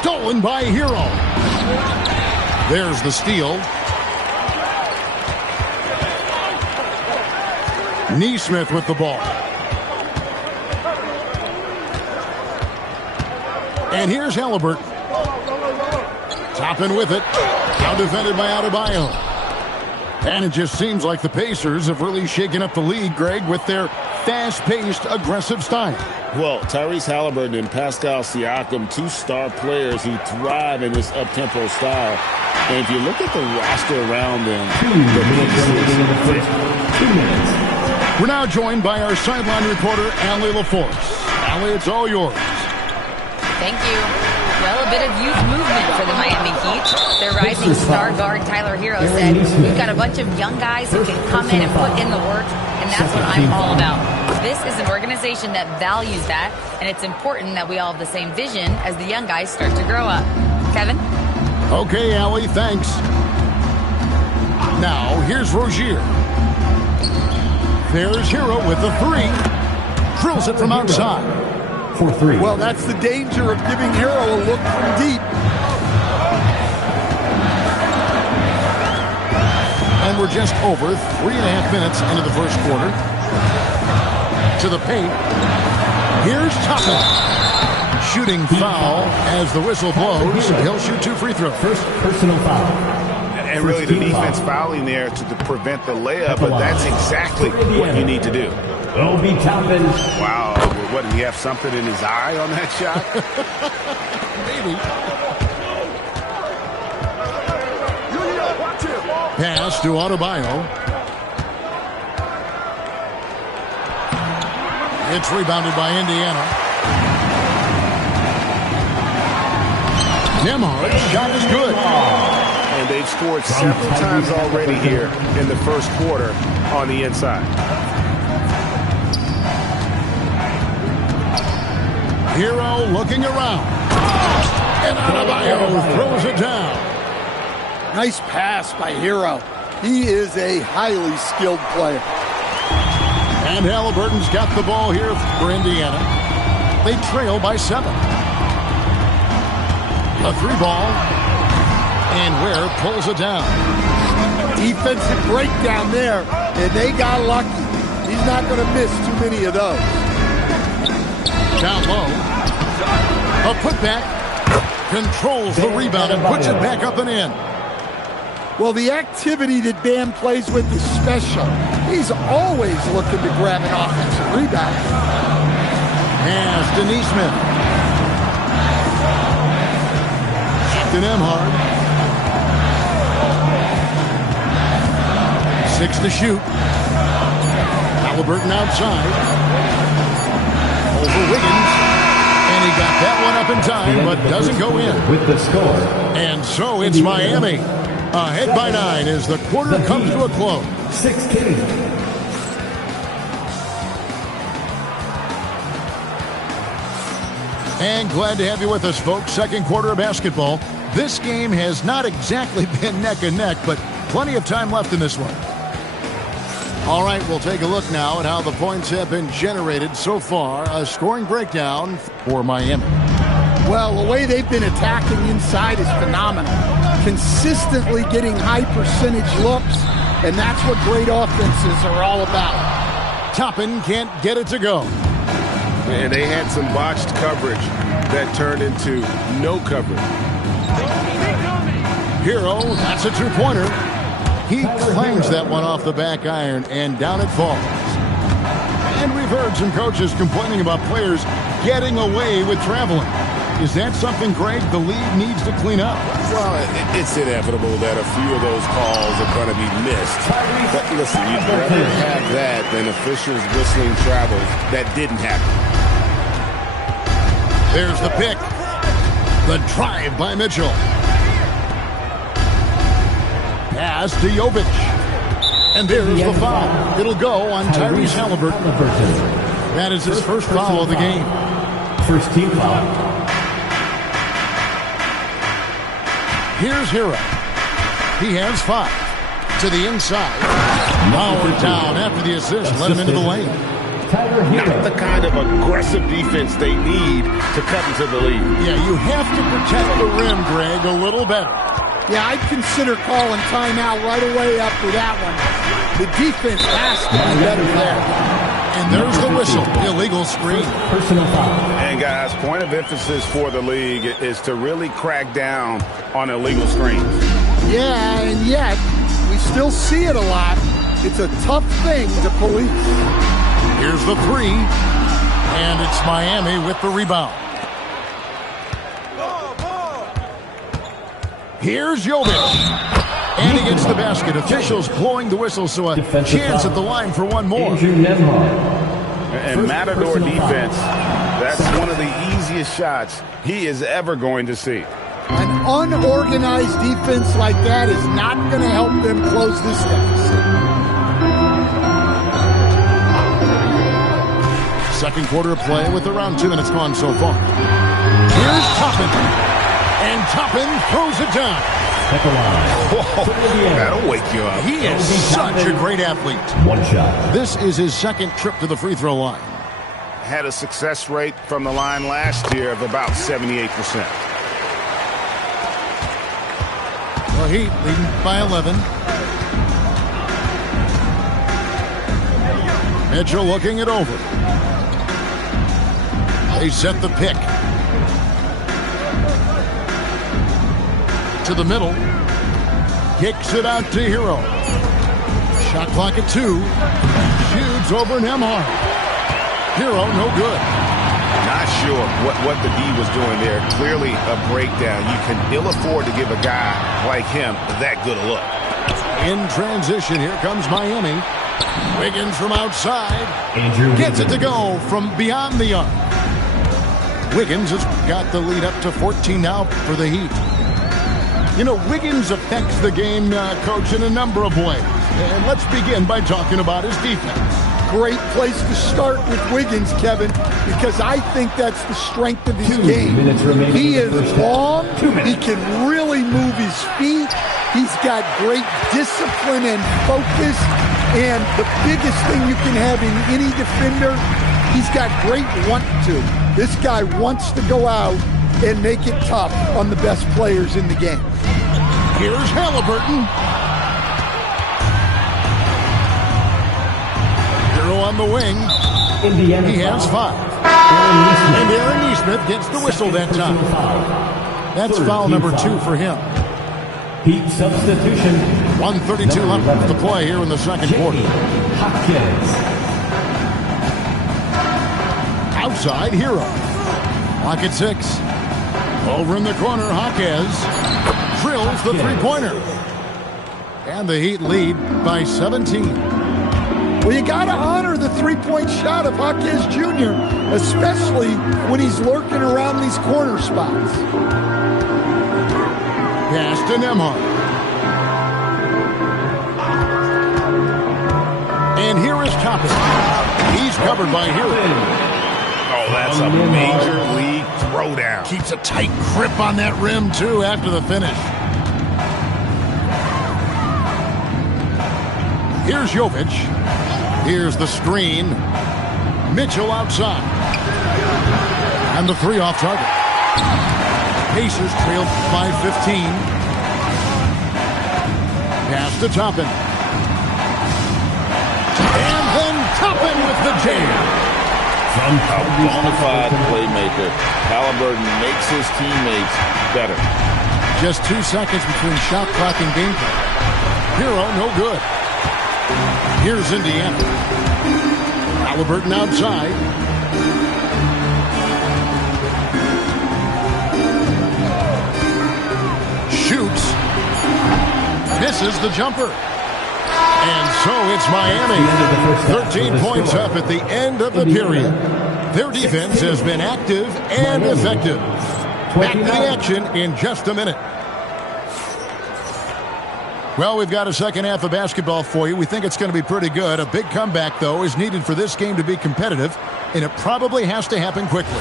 Stolen by Hero. There's the steal. Neesmith with the ball. And here's Halliburton. Toppin with it. Now defended by Adebayo. And it just seems like the Pacers have really shaken up the league, Greg, with their fast-paced, aggressive style. Well, Tyrese Halliburton and Pascal Siakam, 2 star players who thrive in this up-tempo style. And if you look at the roster around them, 2 minutes. We're now joined by our sideline reporter, Allie LaForce. Allie, it's all yours. Thank you. Well, a bit of youth movement for the Miami Heat. Their rising star guard, Tyler Hero, said, we've got a bunch of young guys who can come in and put in the work, and that's what I'm all about. This is an organization that values that, and it's important that we all have the same vision as the young guys start to grow up. Kevin? Okay, Allie, thanks. Now, here's Rozier. There's Hero with the 3. Drills it from outside. For 3. Well, that's the danger of giving Hero a look from deep. And we're just over 3.5 minutes into the first quarter. To the paint. Here's Toppin. Shooting foul as the whistle blows. He'll shoot 2 free throws. First personal foul. And really the defense fouling there to prevent the layup, but that's exactly what you need to do. Obi Toppin. Wow. What, did he have something in his eye on that shot? Maybe. Pass to Adebayo. It's rebounded by Indiana. Nembhard's shot is good. And they've scored several times already here in the first quarter on the inside. Hero looking around. And Adebayo throws it down. Nice pass by Hero. He is a highly skilled player. And Halliburton's got the ball here for Indiana. They trail by 7. A 3-ball. And Ware pulls it down. Defensive breakdown there, and they got lucky. He's not going to miss too many of those. Down low. A putback. Controls the rebound and puts it back up and in. Well, the activity that Bam plays with is special. He's always looking to grab an offensive rebound. As Denise Smith. To Nembhard. 6 to shoot. Halliburton outside. Over Wiggins. And he got that one up in time, but doesn't go in. With the score. And so it's Miami. Ahead by 9 as the quarter comes to a close. 16. And glad to have you with us, folks. Second quarter of basketball. This game has not exactly been neck and neck, but plenty of time left in this one. All right, we'll take a look now at how the points have been generated so far. A scoring breakdown for Miami. Well, the way they've been attacking inside is phenomenal. Consistently getting high percentage looks, and that's what great offenses are all about. Toppin can't get it to go. And they had some botched coverage that turned into no coverage. Hero, that's a two-pointer. He claims that one off the back iron, and down it falls. And we've heard some coaches complaining about players getting away with traveling. Is that something, Greg, the league needs to clean up? Well, it's inevitable that a few of those calls are going to be missed. But listen, you'd rather have that than officials whistling travels that didn't happen. There's the pick. The drive by Mitchell. Pass to Jovic. And there's the foul. It'll go on Tyrese Halliburton. That is his first foul of the game. First team foul. Here's Hero. He has 5. To the inside. Power down after the assist. Let him into the lane. Not the kind of aggressive defense they need to cut into the lead. Yeah, you have to protect the rim, Greg, a little better. Yeah, I'd consider calling timeout right away after that one. The defense has to be better there. And there's the whistle. Illegal screen. Personal foul. And guys, point of emphasis for the league is to really crack down on illegal screens. Yeah, and yet we still see it a lot. It's a tough thing to police. Here's the 3. And it's Miami with the rebound. Here's Jovic. And he gets the basket. Officials blowing the whistle, so a chance at the line for one more. And Matador defense, that's one of the easiest shots he is ever going to see. An unorganized defense like that is not going to help them close this deficit. Second quarter of play with around 2 minutes gone so far. Here's Toppin. And Toppin throws it down. Whoa, that'll wake you up. He is such a great athlete. One shot. This is his second trip to the free throw line. Had a success rate from the line last year of about 78%. Well, Heat leading by 11. Mitchell looking it over. They set the pick. To the middle. Kicks it out to Hero. Shot clock at 2. Shoots over Nembhard. Hero, no good. Not sure what the D was doing there. Clearly a breakdown. You can ill afford to give a guy like him that good a look. In transition, here comes Miami. Wiggins from outside. Gets it to go from beyond the arc. Wiggins has got the lead up to 14 now for the Heat. You know, Wiggins affects the game, Coach, in a number of ways. And let's begin by talking about his defense. Great place to start with Wiggins, Kevin, because I think that's the strength of his game. He is long. He can really move his feet. He's got great discipline and focus. And the biggest thing you can have in any defender, he's got great want to. This guy wants to go out and make it tough on the best players in the game. Here's Halliburton. Hero on the wing. Indiana He has 5. And Aaron Nesmith gets the whistle that time. That's foul number 2 for him. Heat substitution. 1:32 left to play here in the second quarter. Hopkins. Outside, Hero. Lock at 6. Over in the corner, Hawkes drills the three-pointer. And the Heat lead by 17. Well, you got to honor the three-point shot of Hawkes Jr., especially when he's lurking around these corner spots. Pass to Nembhard. And here is Toppin. He's covered by Hero. Oh, that's a major league throwdown. Keeps a tight grip on that rim, too, after the finish. Here's Jovic. Here's the screen. Mitchell outside. And the 3 off target. Pacers trail by 15. Pass to Toppin. And then Toppin with the jam. From a bona fide playmaker, Halliburton makes his teammates better. Just 2 seconds between shot clock and game clock. Hero, no good. Here's Indiana. Halliburton outside. Shoots. Misses the jumper. And so it's Miami. 13 points up at the end of the period. Their defense has been active and effective. Back to the action in just a minute. Well, we've got a second half of basketball for you. We think it's going to be pretty good. A big comeback, though, is needed for this game to be competitive, and it probably has to happen quickly.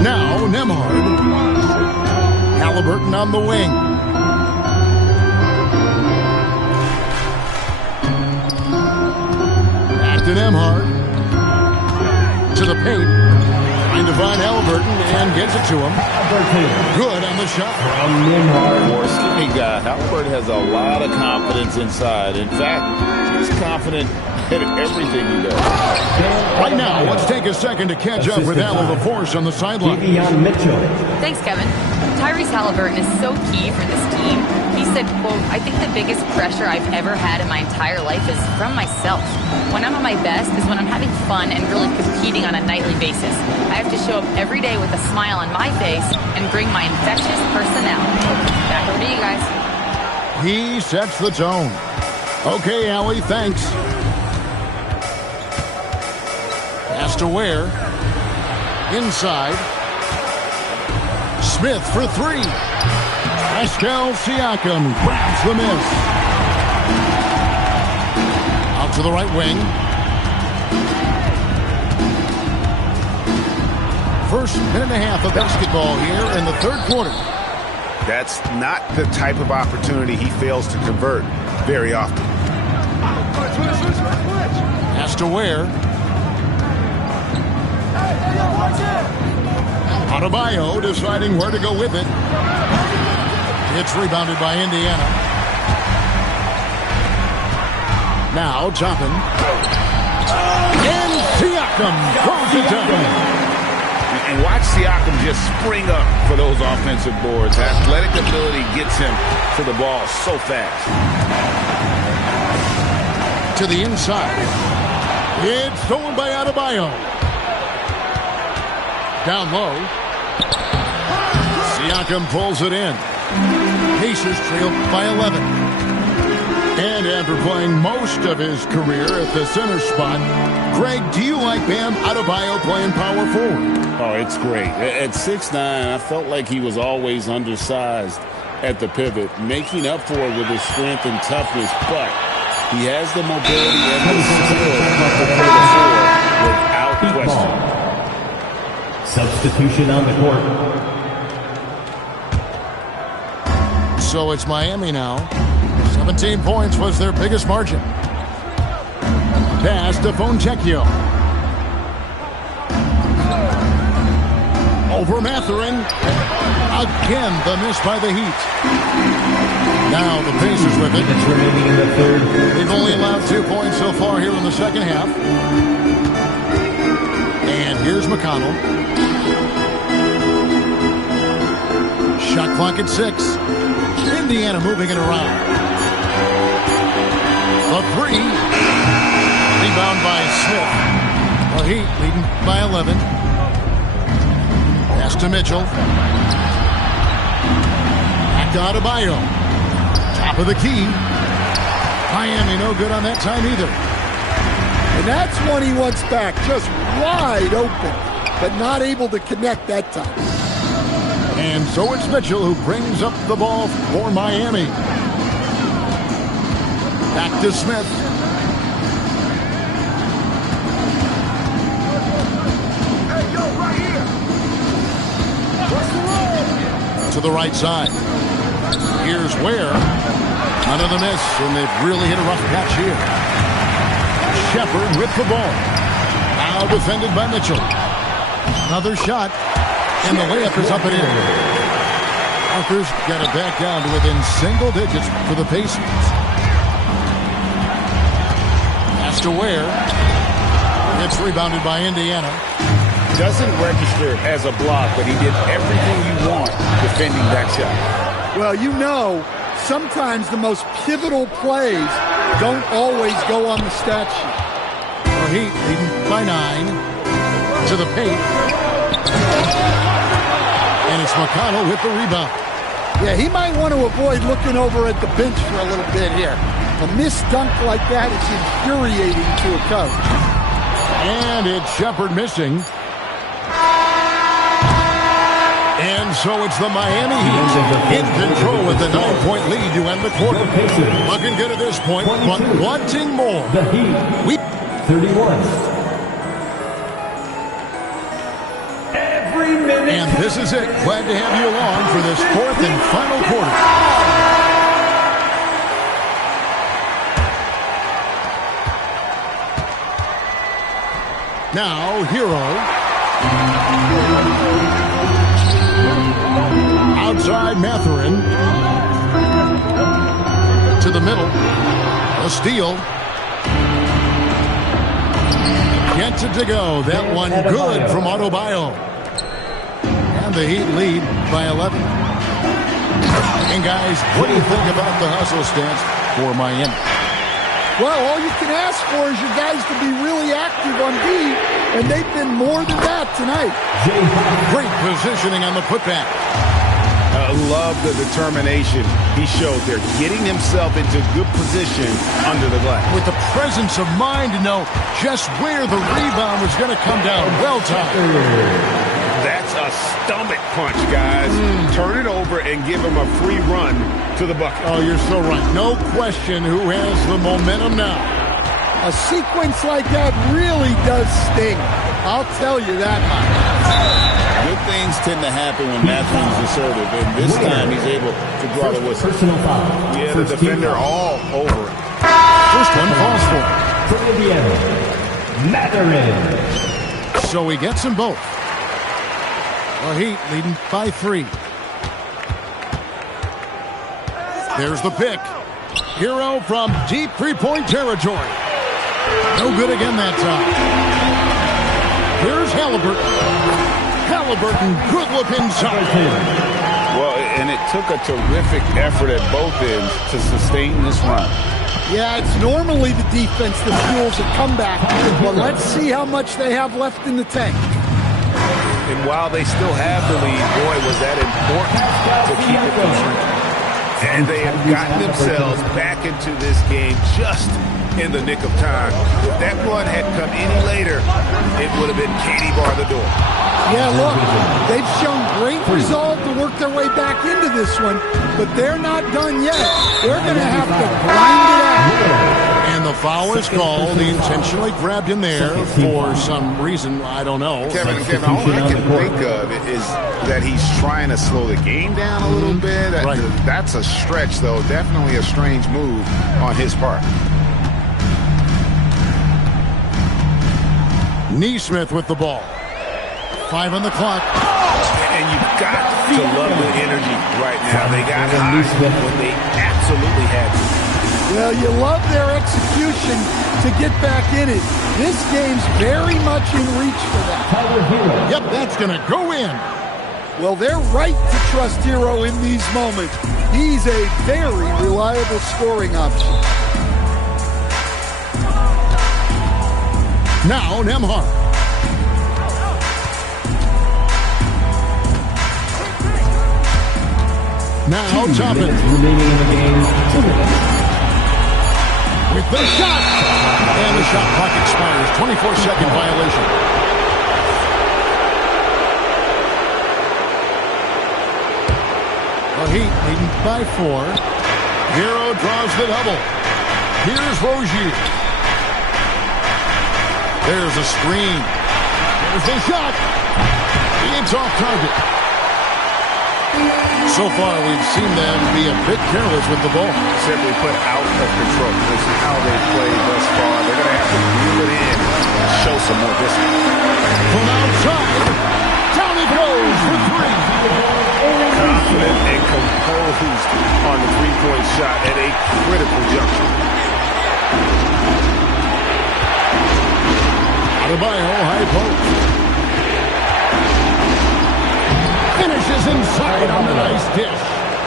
Now, Nembhard. Halliburton on the wing. Back to Nembhard. To the paint. Trying to find Halliburton and gets it to him. Good on the shot. For a skinny guy, Halliburton has a lot of confidence inside. In fact, he's confident in everything he does. Right now, let's take a second to catch up with Al LaForce on the sideline. Thanks, Kevin. Tyrese Halliburton is so key for this team. He said, quote, "I think the biggest pressure I've ever had in my entire life is from myself. When I'm at my best is when I'm having fun and really competing on a nightly basis. I have to show up every day with a smile on my face and bring my infectious personality." Back over to you guys. He sets the tone. Okay, Allie, thanks. Pass to Ware. Inside. Smith for 3. Pascal Siakam grabs the miss. Out to the right wing. First minute and a half of basketball here in the third quarter. That's not the type of opportunity he fails to convert very often. Pass to Ware. Adebayo deciding where to go with it. It's rebounded by Indiana. Now Toppin. And Siakam throws it down. And watch Siakam just spring up for those offensive boards. Athletic ability gets him to the ball so fast. To the inside. It's stolen by Adebayo. Down low. Siakam pulls it in. Pacers trail by 11. And after playing most of his career at the center spot, Greg, do you like Bam Adebayo playing power forward? Oh, it's great. At 6'9", I felt like he was always undersized at the pivot, making up for it with his strength and toughness, but he has the mobility and the skill to play the floor without question. Substitution on the court. So it's Miami now. 17 points was their biggest margin. Pass to Fontecchio. Over Mathurin. Again, the miss by the Heat. Now the Pacers with it. Minutes remaining in the third. They've only allowed 2 points so far here in the second half. And here's McConnell. Shot clock at 6. Indiana moving it around. The 3. Rebound by Smith. The Heat leading by 11. Pass to Mitchell. Back to Adebayo. Top of the key. Miami no good on that time either. And that's one he wants back. Just wide open, but not able to connect that time. And so it's Mitchell who brings up the ball for Miami. Back to Smith. To the right side. Here's Ware. Another miss, and they've really hit a rough patch here. Shepherd with the ball. Now defended by Mitchell. Another shot, and the layup is up and in. Parker's got it back down to within single digits for the Pacers. Pass to Ware. It's rebounded by Indiana. Doesn't register as a block, but he did everything you want defending that shot. Well, you know, sometimes the most pivotal plays don't always go on the stat sheet. The Heat leading by 9 to the paint. And it's McConnell with the rebound. Yeah, he might want to avoid looking over at the bench for a little bit here. A missed dunk like that is infuriating to a coach. And it's Shepherd missing. And so it's the Miami Heat in control with the 9-point lead to end the quarter. Looking good at this point, but wanting more. The Heat, 31. Every minute. And this is it. Glad to have you along for this 4th and final quarter. Now, Hero. Outside Mathurin. To the middle. A steal. Gets it to go. That one good from Adebayo. And the Heat lead by 11. And guys, what do you think about the hustle stance for Miami? Well, all you can ask for is your guys to be really active on D, and they've been more than that tonight. Great positioning on the putback. I love the determination he showed there, getting himself into good position under the glass. With the presence of mind to know just where the rebound was going to come down. Well timed. That's a stomach punch, guys. Turn it over and give him a free run to the bucket. Oh, you're so right. No question who has the momentum now. A sequence like that really does sting. I'll tell you that much. Good things tend to happen when Matthew's assertive, and this time he's able to draw the whistle. Personal foul. Yeah, the defender all over it. First one falls for him. For Indiana, Mathurin. So he gets them both. The Heat leading by 3. There's the pick. Hero from deep three-point territory. No good again that time. Here's Halliburton. Halliburton, good look inside. Well, and it took a terrific effort at both ends to sustain this run. Yeah, it's normally the defense that fuels a comeback. But let's see how much they have left in the tank. And while they still have the lead, boy, was that important to keep it going. And they have gotten themselves back into this game just in the nick of time. If that run had come any later, it would have been Katie bar the door. Yeah, look, they've shown great resolve to work their way back into this one, but they're not done yet. They're going to have to grind it out. And the foul is called. He intentionally grabbed him there for some reason. I don't know. Kevin, all I can think of is that he's trying to slow the game down a little bit. Right. That's a stretch, though. Definitely a strange move on his part. Neesmith with the ball. 5 on the clock. got to love the energy right now. They got high when they absolutely had to. Well, you love their execution to get back in it. This game's very much in reach for that. Yep, that's going to go in. Well, they're right to trust Hero in these moments. He's a very reliable scoring option. Now, Nembhard. Now, Toppin. Remaining in the game, 2 minutes. With the shot. And the shot clock expires. 24-second violation. The Heat leading by 4. Hero draws the double. Here's Rozier. There's a screen. There's the shot. It's off target. So far, we've seen them be a bit careless with the ball. Simply put, out of control. This is how they've played thus far. They're going to have to reel it in and show some more discipline. From outside, down it goes for 3. Confident and composed on the three-point shot at a critical juncture. Adebayo, high post. Finishes inside on the nice dish.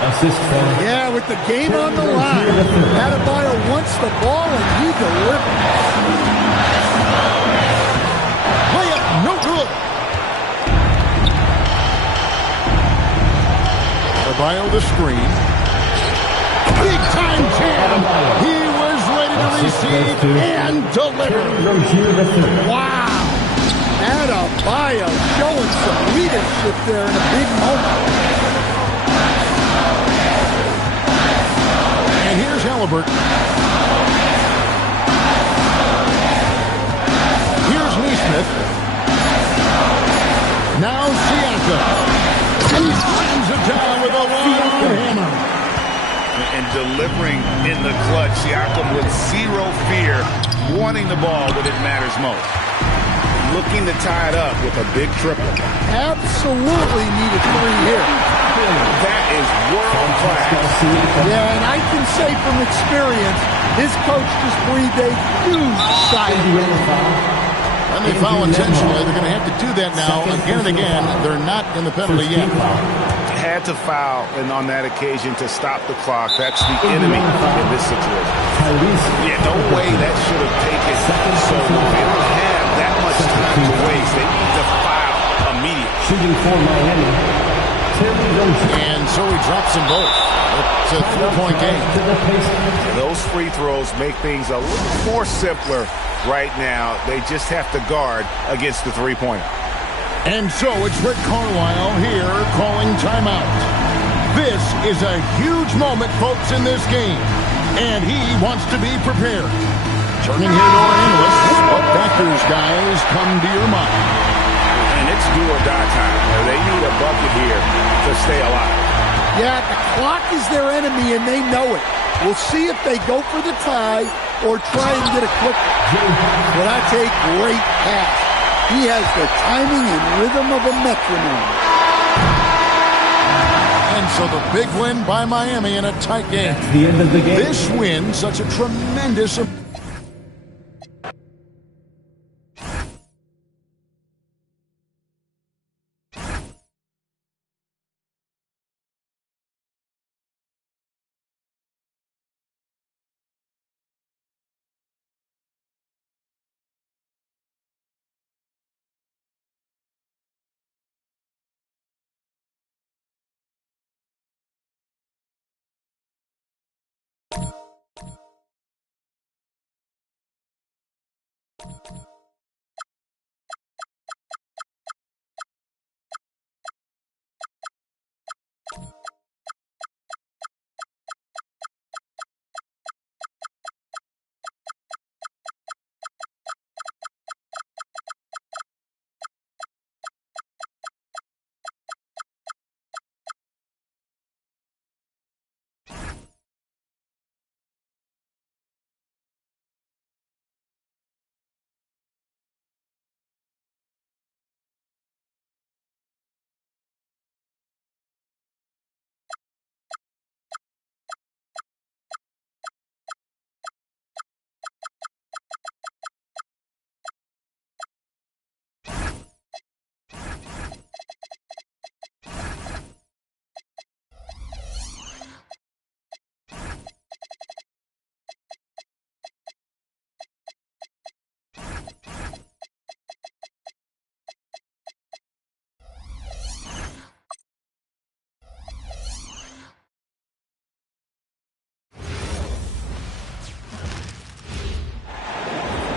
Assist from. Yeah, with the game on the line. Adebayo wants the ball and he delivers. Layup, no good. Adebayo the screen. Big time jam. He was ready to receive and deliver. Wow. Adebayo showing some leadership there in a big moment. And here's Halliburton. Here's Neesmith. Now Siakam. And he slams it down with a one hammer. And delivering in the clutch. Siakam with zero fear, wanting the ball when it matters most. Looking to tie it up with a big triple. Absolutely need a 3 here. That is world class. Yeah, and I can say from experience, his coach just breathed a huge sigh of relief. And they foul intentionally. They're going to have to do that now again and again. They're not in the penalty yet. Had to foul, and on that occasion to stop the clock. That's the enemy in this situation. Yeah, no way that should have taken. So they don't have that much time to waste. They need to foul immediately. Shooting for Miami. And so he drops them both. It's a 3-point game. Those free throws make things a little more simpler right now. They just have to guard against the three-pointer. And so it's Rick Carlisle here calling timeout. This is a huge moment, folks, in this game. And he wants to be prepared. Turning here to our analysts, what factors, guys, come to your mind? And it's do or die time. They need a bucket here to stay alive. Yeah, the clock is their enemy, and they know it. We'll see if they go for the tie or try and get a quick. Well, that's a great pass. He has the timing and rhythm of a metronome. And so the big win by Miami in a tight game. That's the end of the game. This win, such a tremendous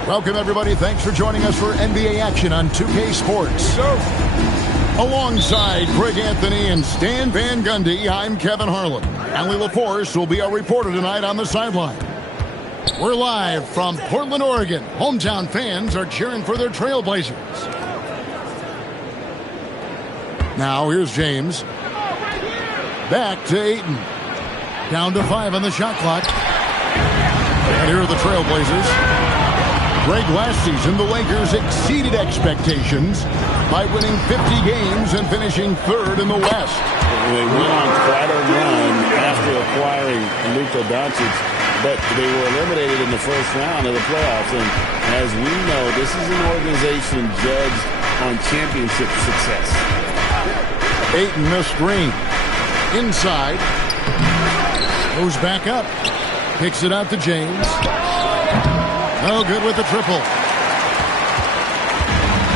Welcome, everybody. Thanks for joining us for NBA action on 2K Sports. Alongside Greg Anthony and Stan Van Gundy, I'm Kevin Harlan. Allie LaForce will be our reporter tonight on the sideline. We're live from Portland, Oregon. Hometown fans are cheering for their Trailblazers. Now here's James. Back to Ayton. Down to 5 on the shot clock. And here are the Trailblazers. Greg, last season, the Lakers exceeded expectations by winning 50 games and finishing 3rd in the West. They went on quite a run after acquiring Luka Doncic, but they were eliminated in the first round of the playoffs. And as we know, this is an organization judged on championship success. Ayton, the screen. Inside. Goes back up. Kicks it out to James. No good with the triple.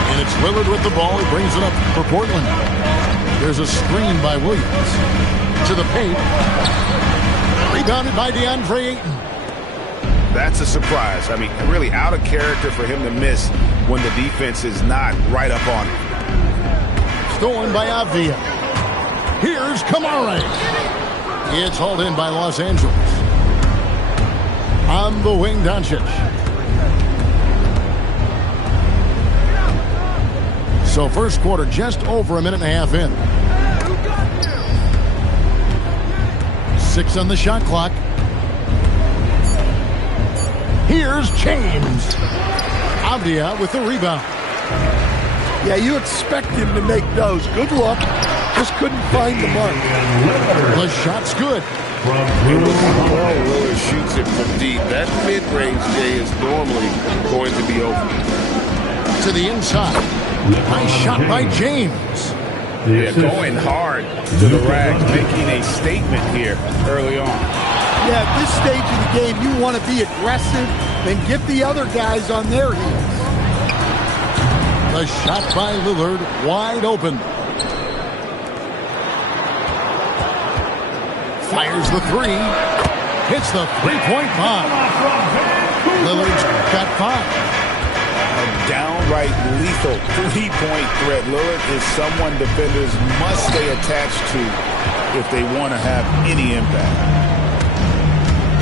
And it's Lillard with the ball. He brings it up for Portland. There's a screen by Williams. To the paint. Rebounded by DeAndre Ayton. That's a surprise. I mean, really out of character for him to miss when the defense is not right up on him. Stolen by Avdia. Here's Kamara. It's hauled in by Los Angeles. On the wing, Doncic. So first quarter just over a minute and a half in. 6 on the shot clock. Here's James. Avdia with the rebound. Yeah, you expect him to make those. Good look. Just couldn't find the mark. The shot's good. Well, Lillard shoots it from deep. That mid-range, Jay, is normally going to be open. To the inside. Nice shot by James. Yeah, going hard to the rack, making a statement here early on. Yeah, at this stage of the game, you want to be aggressive and get the other guys on their heels. The shot by Lillard, wide open. Fires the 3. Hits the three-point bomb. Lillard's got 5. A downright lethal three-point threat. Lillard is someone defenders must stay attached to if they want to have any impact.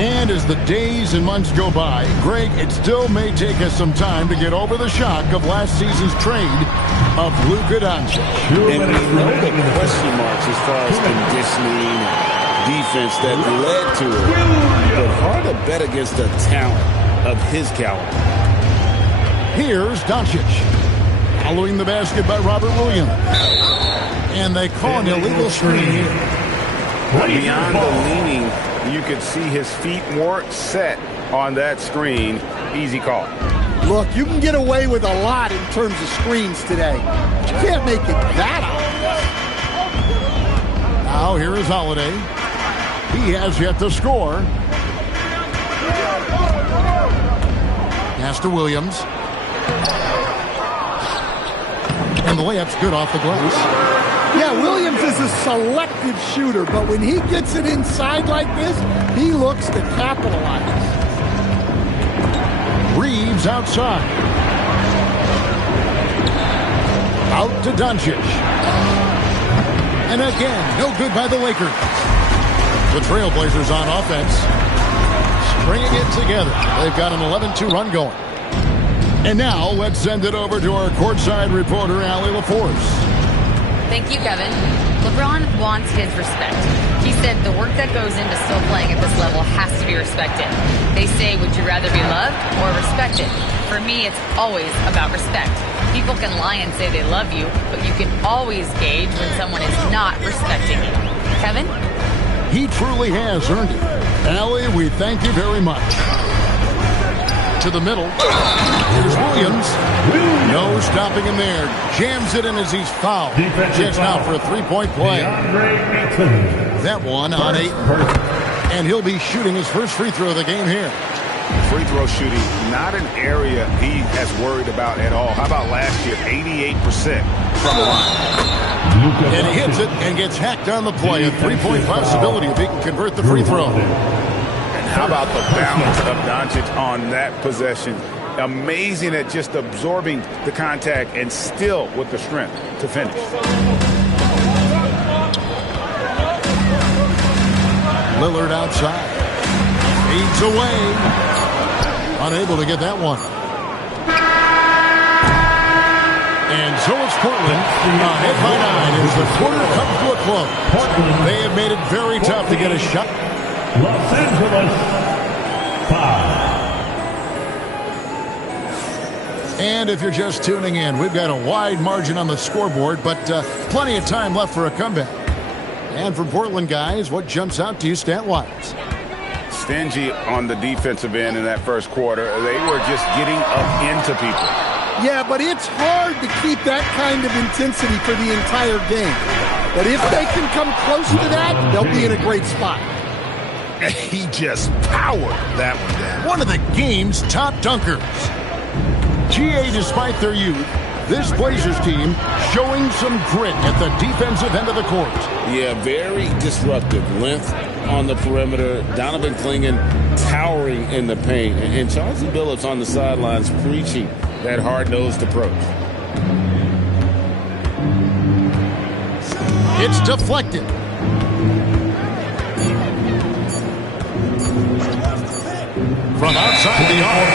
And as the days and months go by, Greg, it still may take us some time to get over the shock of last season's trade of Luka Doncic. And we know the question marks as far as conditioning and defense that led to it. But hard to bet against the talent of his caliber. Here's Doncic. Following the basket by Robert Williams. And they call an illegal screen here. Beyond the leaning, you could see his feet weren't set on that screen. Easy call. Look, you can get away with a lot in terms of screens today. But you can't make it that obvious. Now here is Holiday. He has yet to score. Pass to Williams. And the layup's good off the glass. Yeah, Williams is a selective shooter, but when he gets it inside like this, he looks to capitalize. Reeves outside. Out to Doncic. And again, no good by the Lakers. The Trailblazers on offense. Stringing it together. They've got an 11-2 run going. And now, let's send it over to our courtside reporter, Allie LaForce. Thank you, Kevin. LeBron wants his respect. He said the work that goes into still playing at this level has to be respected. They say, would you rather be loved or respected? For me, it's always about respect. People can lie and say they love you, but you can always gauge when someone is not respecting you. Kevin? He truly has earned it. Allie, we thank you very much. To the middle. Here's Williams. No stopping him there. Jams it in as he's fouled. Just now for a three-point play. That one on 8. And he'll be shooting his first free throw of the game here. Free throw shooting, not an area he has worried about at all. How about last year? 88% from the line. And he hits it and gets hacked on the play. A three-point possibility if he can convert the free throw. And how about the balance of Doncic on that possession? Amazing at just absorbing the contact and still with the strength to finish. Lillard outside. Fades away. Unable to get that one. And so it's Portland. Ahead by 9 as the quarter comes to a close. They have made it very tough to get a shot. Los Angeles, 5. And if you're just tuning in, we've got a wide margin on the scoreboard, but plenty of time left for a comeback. And for Portland, guys, what jumps out to you stat-wise? Stingy on the defensive end in that first quarter. They were just getting up into people. Yeah, but it's hard to keep that kind of intensity for the entire game. But if they can come close to that, they'll be in a great spot. He just powered that one down. One of the game's top dunkers. GA, despite their youth, this Blazers team showing some grit at the defensive end of the court. Yeah, very disruptive. Length on the perimeter. Donovan Clingan towering in the paint. And Chauncey Billups on the sidelines preaching that hard-nosed approach. It's deflected. From outside the arc.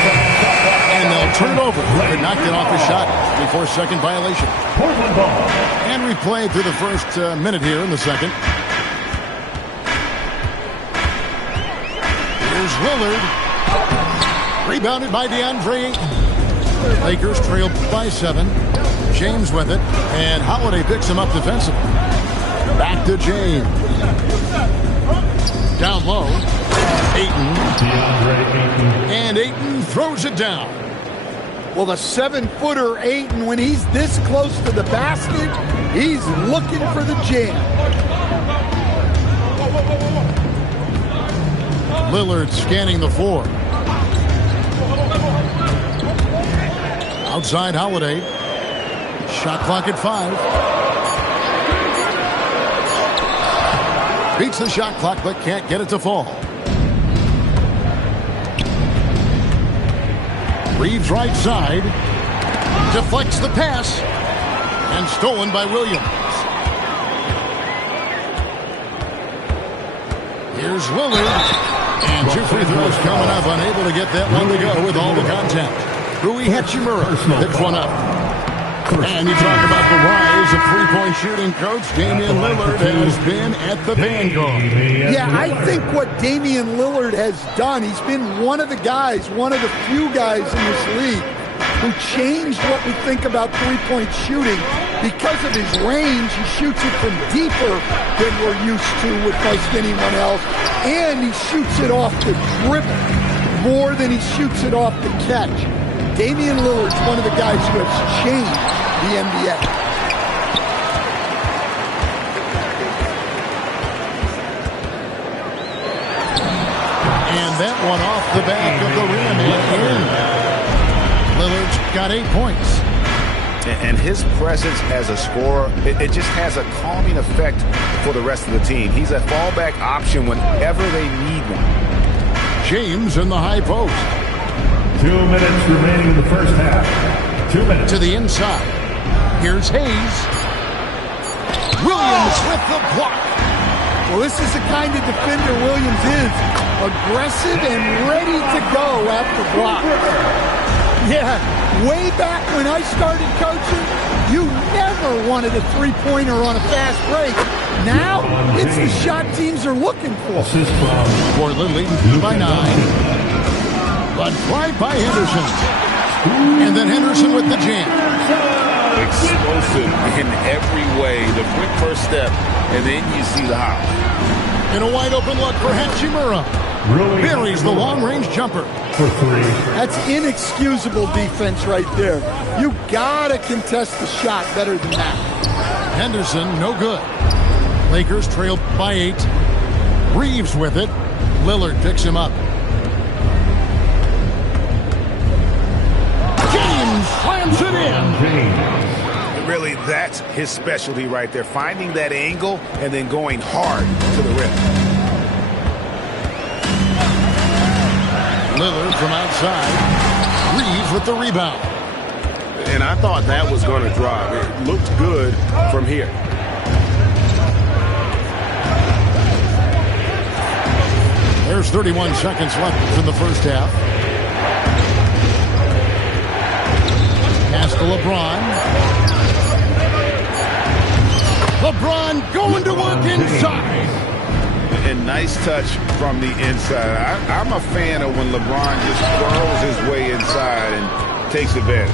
And they'll turn it over. Could not get off a shot before second violation. And replay through the first minute here in the second. Here's Lillard. Rebounded by DeAndre. Lakers trail by 7. James with it. And Holiday picks him up defensively. Back to James. Down low. Ayton. And Ayton throws it down. Well, the 7-footer Ayton, when he's this close to the basket, he's looking for the jam. Lillard scanning the floor. Outside Holiday. Shot clock at 5. Beats the shot clock, but can't get it to fall. Reeves right side. Deflects the pass. And stolen by Williams. Here's Lillard. And 2 free throws coming up. Unable to get that one to go with all the contact. Rui Hachimura picks one up. And you talk about the rise of three-point shooting, Coach. Damian Lillard has been at the vanguard. Yeah, I think what Damian Lillard has done, he's been one of the guys, one of the few guys in this league who changed what we think about three-point shooting. Because of his range, he shoots it from deeper than we're used to with most anyone else. And he shoots it off the dribble more than he shoots it off the catch. Damian Lillard's one of the guys who has changed the NBA. And that one off the back of the rim and in. Lillard's got 8 points. And his presence as a scorer, it just has a calming effect for the rest of the team. He's a fallback option whenever they need one. James in the high post. 2 minutes remaining in the first half. 2 minutes. To the inside. Here's Hayes. Williams with the block. Well, this is the kind of defender Williams is. Aggressive and ready to go after block. Yeah, way back when I started coaching, you never wanted a three-pointer on a fast break. Now, it's the shot teams are looking for. Portland leading by 9. But right by Henderson. And then Henderson with the jam. Explosive in every way. The quick first step, and then you see the hop. In a wide open look for Hachimura. Buries the long-range jumper. For 3. That's inexcusable defense right there. You gotta contest the shot better than that. Henderson, no good. Lakers trail by 8. Reeves with it. Lillard picks him up. James slams it in. Really, that's his specialty right there. Finding that angle and then going hard to the rim. Lillard from outside. Reeves with the rebound. And I thought that was going to drive. It looked good from here. There's 31 seconds left in the first half. Pass to LeBron. LeBron going to work inside. And nice touch from the inside. I'm a fan of when LeBron just twirls his way inside and takes advantage.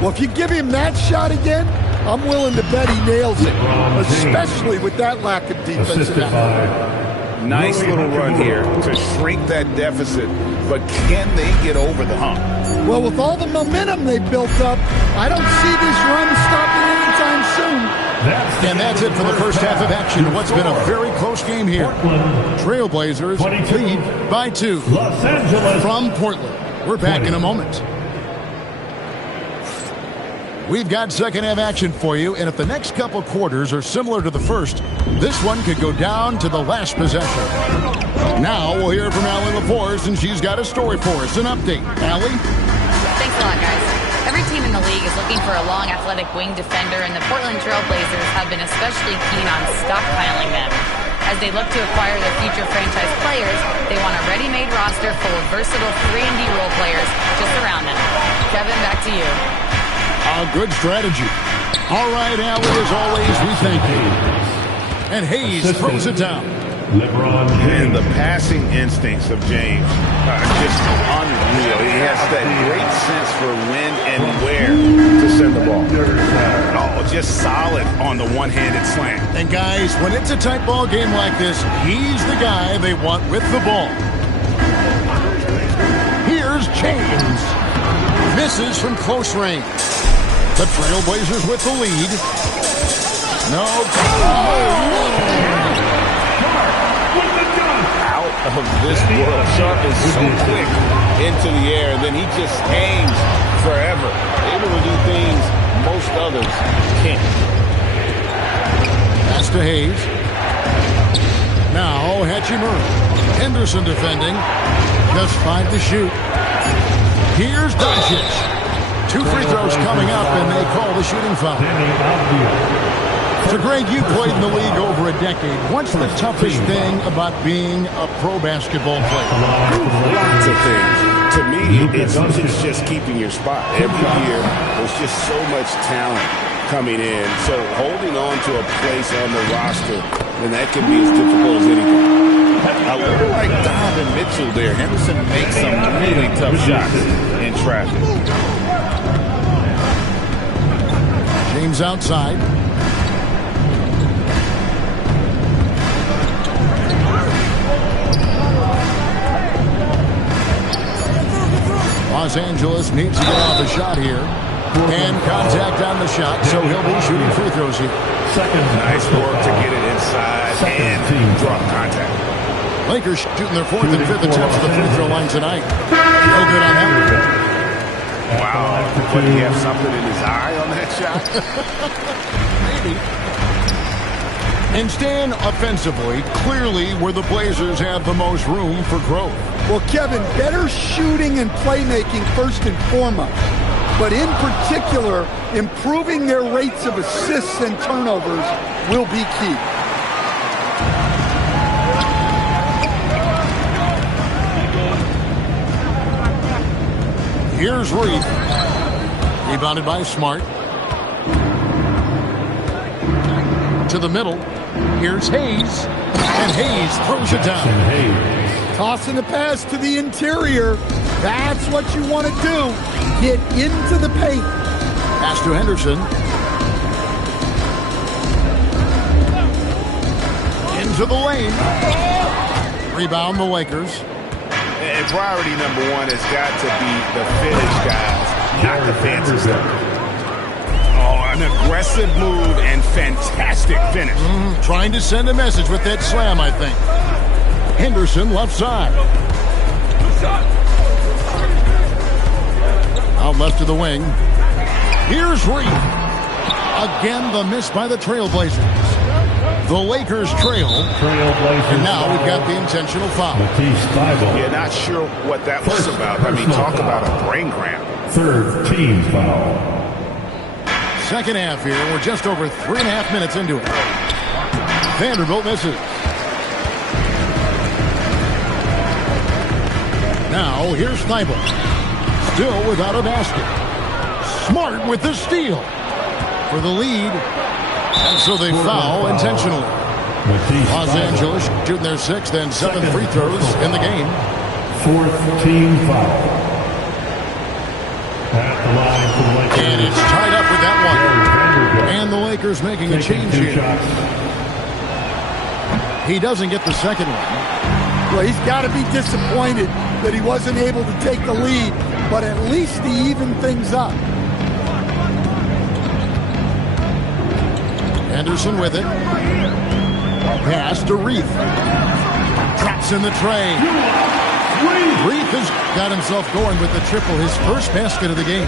Well, if you give him that shot again, I'm willing to bet he nails it, especially with that lack of defensive effort. Nice little run here to shrink that deficit, but can they get over the hump? Well, with all the momentum they built up, I don't see this run stopping anytime soon. And that's it for the first half of action. What's been a very close game here. Trailblazers lead by 2 from Portland. We're back in a moment. We've got second half action for you, and if the next couple quarters are similar to the first, this one could go down to the last possession. Now we'll hear from Allie LaForce, and she's got a story for us. An update. Allie? Thanks a lot, guys. Every team in the league is looking for a long, athletic wing defender, and the Portland Trailblazers have been especially keen on stockpiling them. As they look to acquire their future franchise players, they want a ready-made roster full of versatile 3-and-D role players just around them. Kevin, back to you. A good strategy. All right, Allie, as always, we thank you. And Hayes throws it down. LeBron and the passing instincts of James are just unreal. He has that great sense for when and where to send the ball. Oh, just solid on the one-handed slam. And guys, when it's a tight ball game like this, he's the guy they want with the ball. Here's James. Misses from close range. The Trailblazers with the lead. No. Out of this world. Sharp is so quick into the air, and then he just hangs forever. Able to do things most others can't. Pass to Hayes. Now Hachimura. Henderson defending. Just 5 to shoot. Here's Doncic. 2 free throws coming up, and they call the shooting foul. So, Greg, you played in the league over a decade. What's the toughest thing about being a pro basketball player? Lots of things. To me, it's just keeping your spot. Every year, there's just so much talent coming in. So holding on to a place on the roster, and that can be as difficult as anything. A little like Donovan Mitchell there. Henderson makes some really tough shots in traffic. James outside. Los Angeles needs to get off a shot here. And contact on the shot, so he'll be shooting free throws here. Nice work to get it inside and drop contact. Lakers shooting their 4th and 5th attempts at the free throw line tonight. No good on that. Wow. But he have something in his eye on that shot? Maybe. And staying offensively, clearly where the Blazers have the most room for growth. Well, Kevin, better shooting and playmaking first and foremost. But in particular, improving their rates of assists and turnovers will be key. Here's Reed. Rebounded by Smart. To the middle. Here's Hayes. And Hayes throws it down. Tossing the pass to the interior. That's what you want to do. Get into the paint. Pass to Henderson. Into the lane. Rebound the Lakers. And priority number 1 has got to be the finish, guys, not the fancy stuff. Oh, an aggressive move and fantastic finish. Trying to send a message with that slam, I think. Henderson left side. Out left to the wing. Here's Reed. Again, the miss by the Trailblazers. The Lakers trail. And now we've got the intentional foul. Yeah, not sure what that was about. I mean, talk about a brain cramp. Third team foul. Second half here. We're just over 3.5 minutes into it. Vanderbilt misses. Now here's Thibault. Still without a basket. Smart with the steal for the lead. And so they foul intentionally. Los Angeles shooting their 6th and 7th free throws in the game. Fourth team foul. At the line for the Lakers. And it's tied up with that one. And the Lakers making a change here. He doesn't get the second one. Well, he's got to be disappointed that he wasn't able to take the lead, but at least he evened things up. Henderson with it. Pass to Reith. Drops in the tray. Reith has got himself going with the triple, his first basket of the game.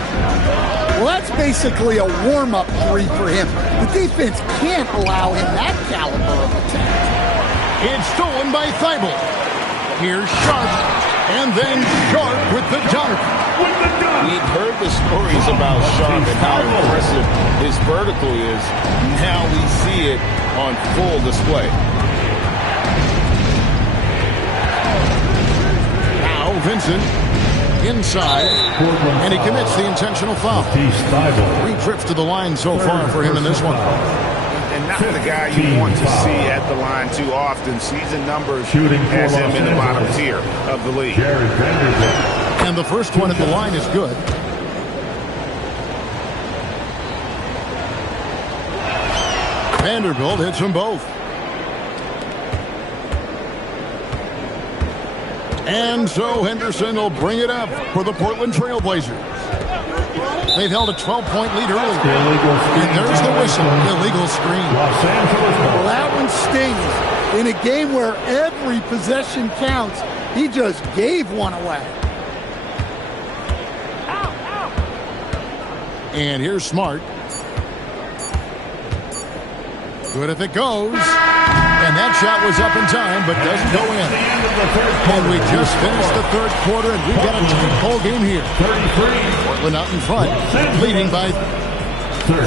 Well, that's basically a warm-up three for him. The defense can't allow him that caliber of attack. It's stolen by Thibault. Here's Sharp, and then Sharp with the dunk. We've heard the stories about Sharp and how impressive his vertical is. Now we see it on full display. Now Vincent inside, and he commits the intentional foul. 3 trips to the line so far for him in this one. And not the guy you want to see at the line too often. Season numbers has him in the bottom tier of the league. And the first one at the line is good. Vanderbilt hits them both. And so Henderson will bring it up for the Portland Trail Blazers. They've held a 12-point lead early. And there's the whistle. Illegal screen. Well, that one stings. In a game where every possession counts, he just gave one away. And here's Smart. Good if it goes. And that shot was up in time, but doesn't go in. And we just finished the third quarter, and we've got a tight ball game here. Portland out in front, leading by 30.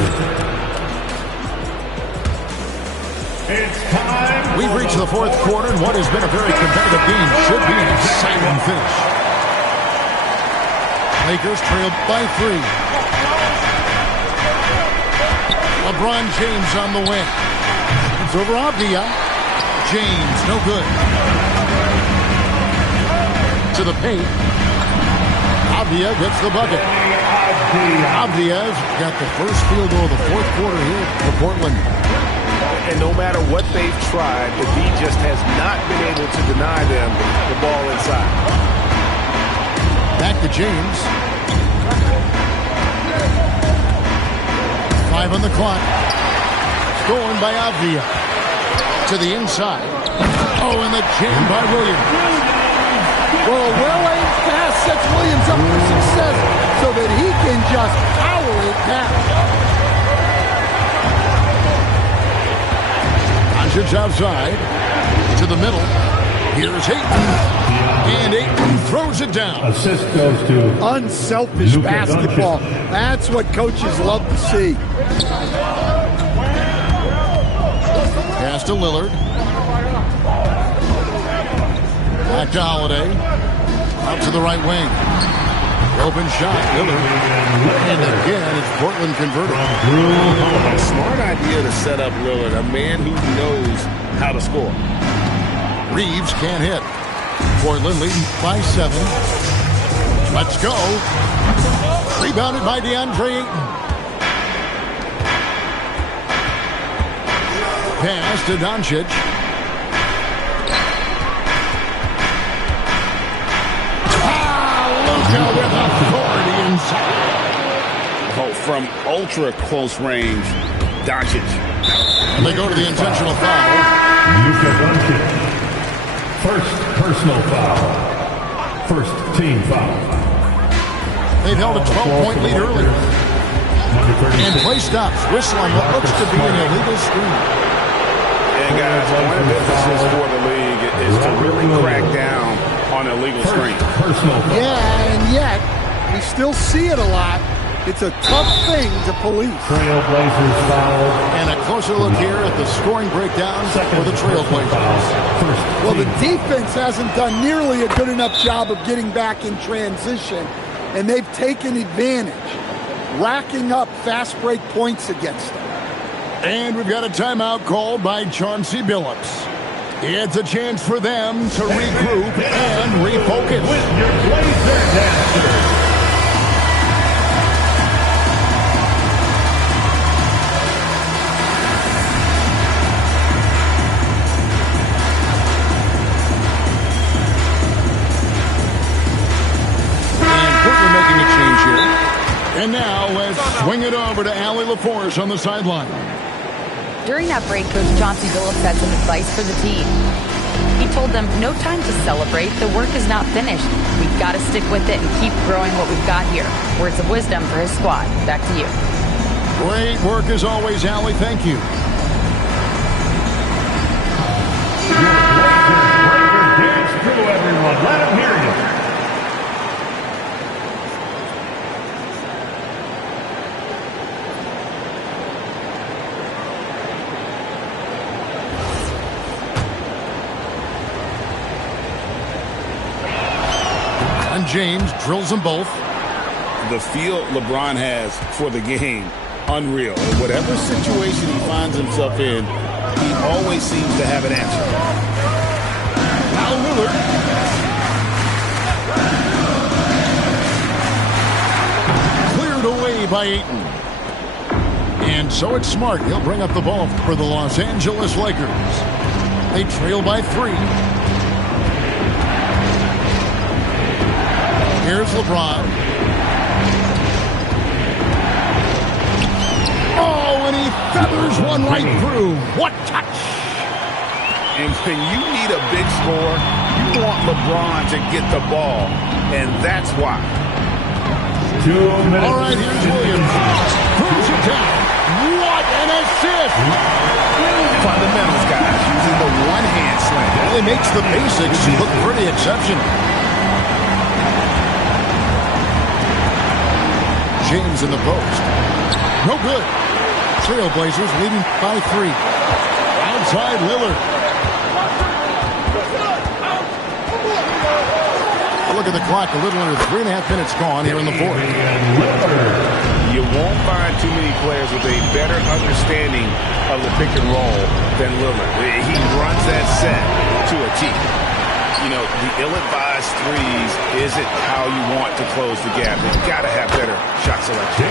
It's time. We've reached the fourth quarter, and what has been a very competitive game should be an exciting finish. Lakers trail by 3. LeBron James on the win. It's over Avdia. James, no good. To the paint. Avdia gets the bucket. Avdia's got the first field goal of the fourth quarter here for Portland. And no matter what they've tried, he just has not been able to deny them the ball inside. Back to James. 5 on the clock. Stolen by Avdia. To the inside. Oh, and the jam by Williams. Well, a well-aimed pass sets Williams up for success so that he can just power it down. Doncic outside. To the middle. Here's Ayton. And Ayton throws it down. Assist goes to unselfish Luka basketball. Doncic. That's what coaches love to see. Pass to Lillard. Back to Holiday. Out to the right wing. Open shot, Lillard. And again, it's Portland converted. A smart idea to set up Lillard, a man who knows how to score. Reeves can't hit. Portland leading by 7. Let's go. Rebounded by DeAndre Ayton. Pass to Doncic. Luka with authority inside. Oh, from ultra close range, Doncic. And they go to the intentional foul. Luka Doncic. First personal foul. First team foul. They've held a 12-point lead earlier. And play stops. Whistle on what looks to be an illegal screen. And guys, one of the emphasis for the league is to really crack down on illegal screens. Yeah, and yet We still see it a lot. It's a tough thing to police. Trailblazers foul. And a closer look here at the scoring breakdown for the Trailblazers. Well, the defense hasn't done nearly a good enough job of getting back in transition, and they've taken advantage, racking up fast break points against them. And we've got a timeout called by Chauncey Billups. It's a chance for them to regroup and refocus. With your Blazer Dancers. And now let's swing it over to Allie LaForce on the sideline. During that break, Coach Chauncey Billups had some advice for the team. He told them, no time to celebrate. The work is not finished. We've got to stick with it and keep growing what we've got here. Words of wisdom for his squad. Back to you. Great work as always, Allie. Thank you. Blazers dance through, everyone. Let them hear you. James drills them both. The feel LeBron has for the game, unreal. In whatever situation he finds himself in, he always seems to have an answer. Now Lillard. Cleared away by Ayton. And so it's Smart. He'll bring up the ball for the Los Angeles Lakers. They trail by 3. Here's LeBron. Oh, and he feathers one right through. What touch! And when you need a big score, you want LeBron to get the ball, and that's why. 2 minutes. All right, here's Williams. Throws it down. What an assist! Fundamentals, guys, using the one-hand slam. Well, he makes the basics look pretty exceptional. James in the post. No good. Trailblazers leading by 3. Outside Lillard. Look at the clock. A little under 3.5 minutes gone here in the 4th. You won't find too many players with a better understanding of the pick and roll than Lillard. He runs that set to a T. You know, the ill-advised threes isn't how you want to close the gap. You've got to have better shot selection.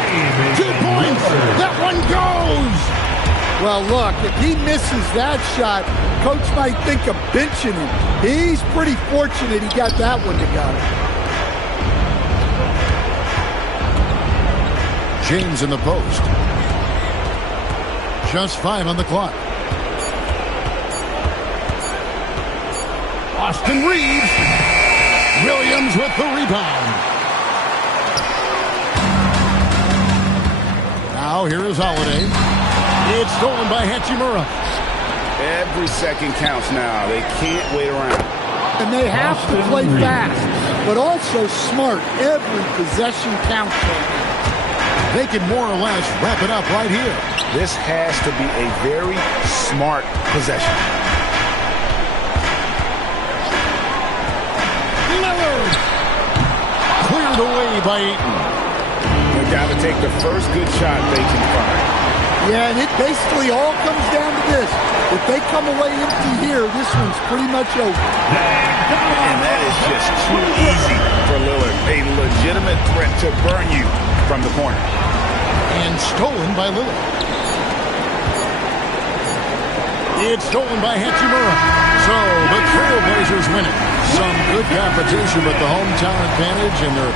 2 points. That one goes. Well, look, if he misses that shot, Coach might think of benching him. He's pretty fortunate he got that one to go. James in the post. Just 5 on the clock. Austin Reeves. Williams with the rebound. Now here is Holiday. It's stolen by Hachimura. Every second counts now. They can't wait around. And they have to play fast, but also smart. Every possession counts. They can more or less wrap it up right here. This has to be a very smart possession. Lillard. Cleared away by Ayton. They've got to take the first good shot they can find. Yeah, and it basically all comes down to this. If they come away empty here, this one's pretty much over. And that is just too easy for Lillard. A legitimate threat to burn you from the corner. And stolen by Lillard. It's stolen by Hachimura. So the Trailblazers win it. Some good competition, but the hometown advantage and their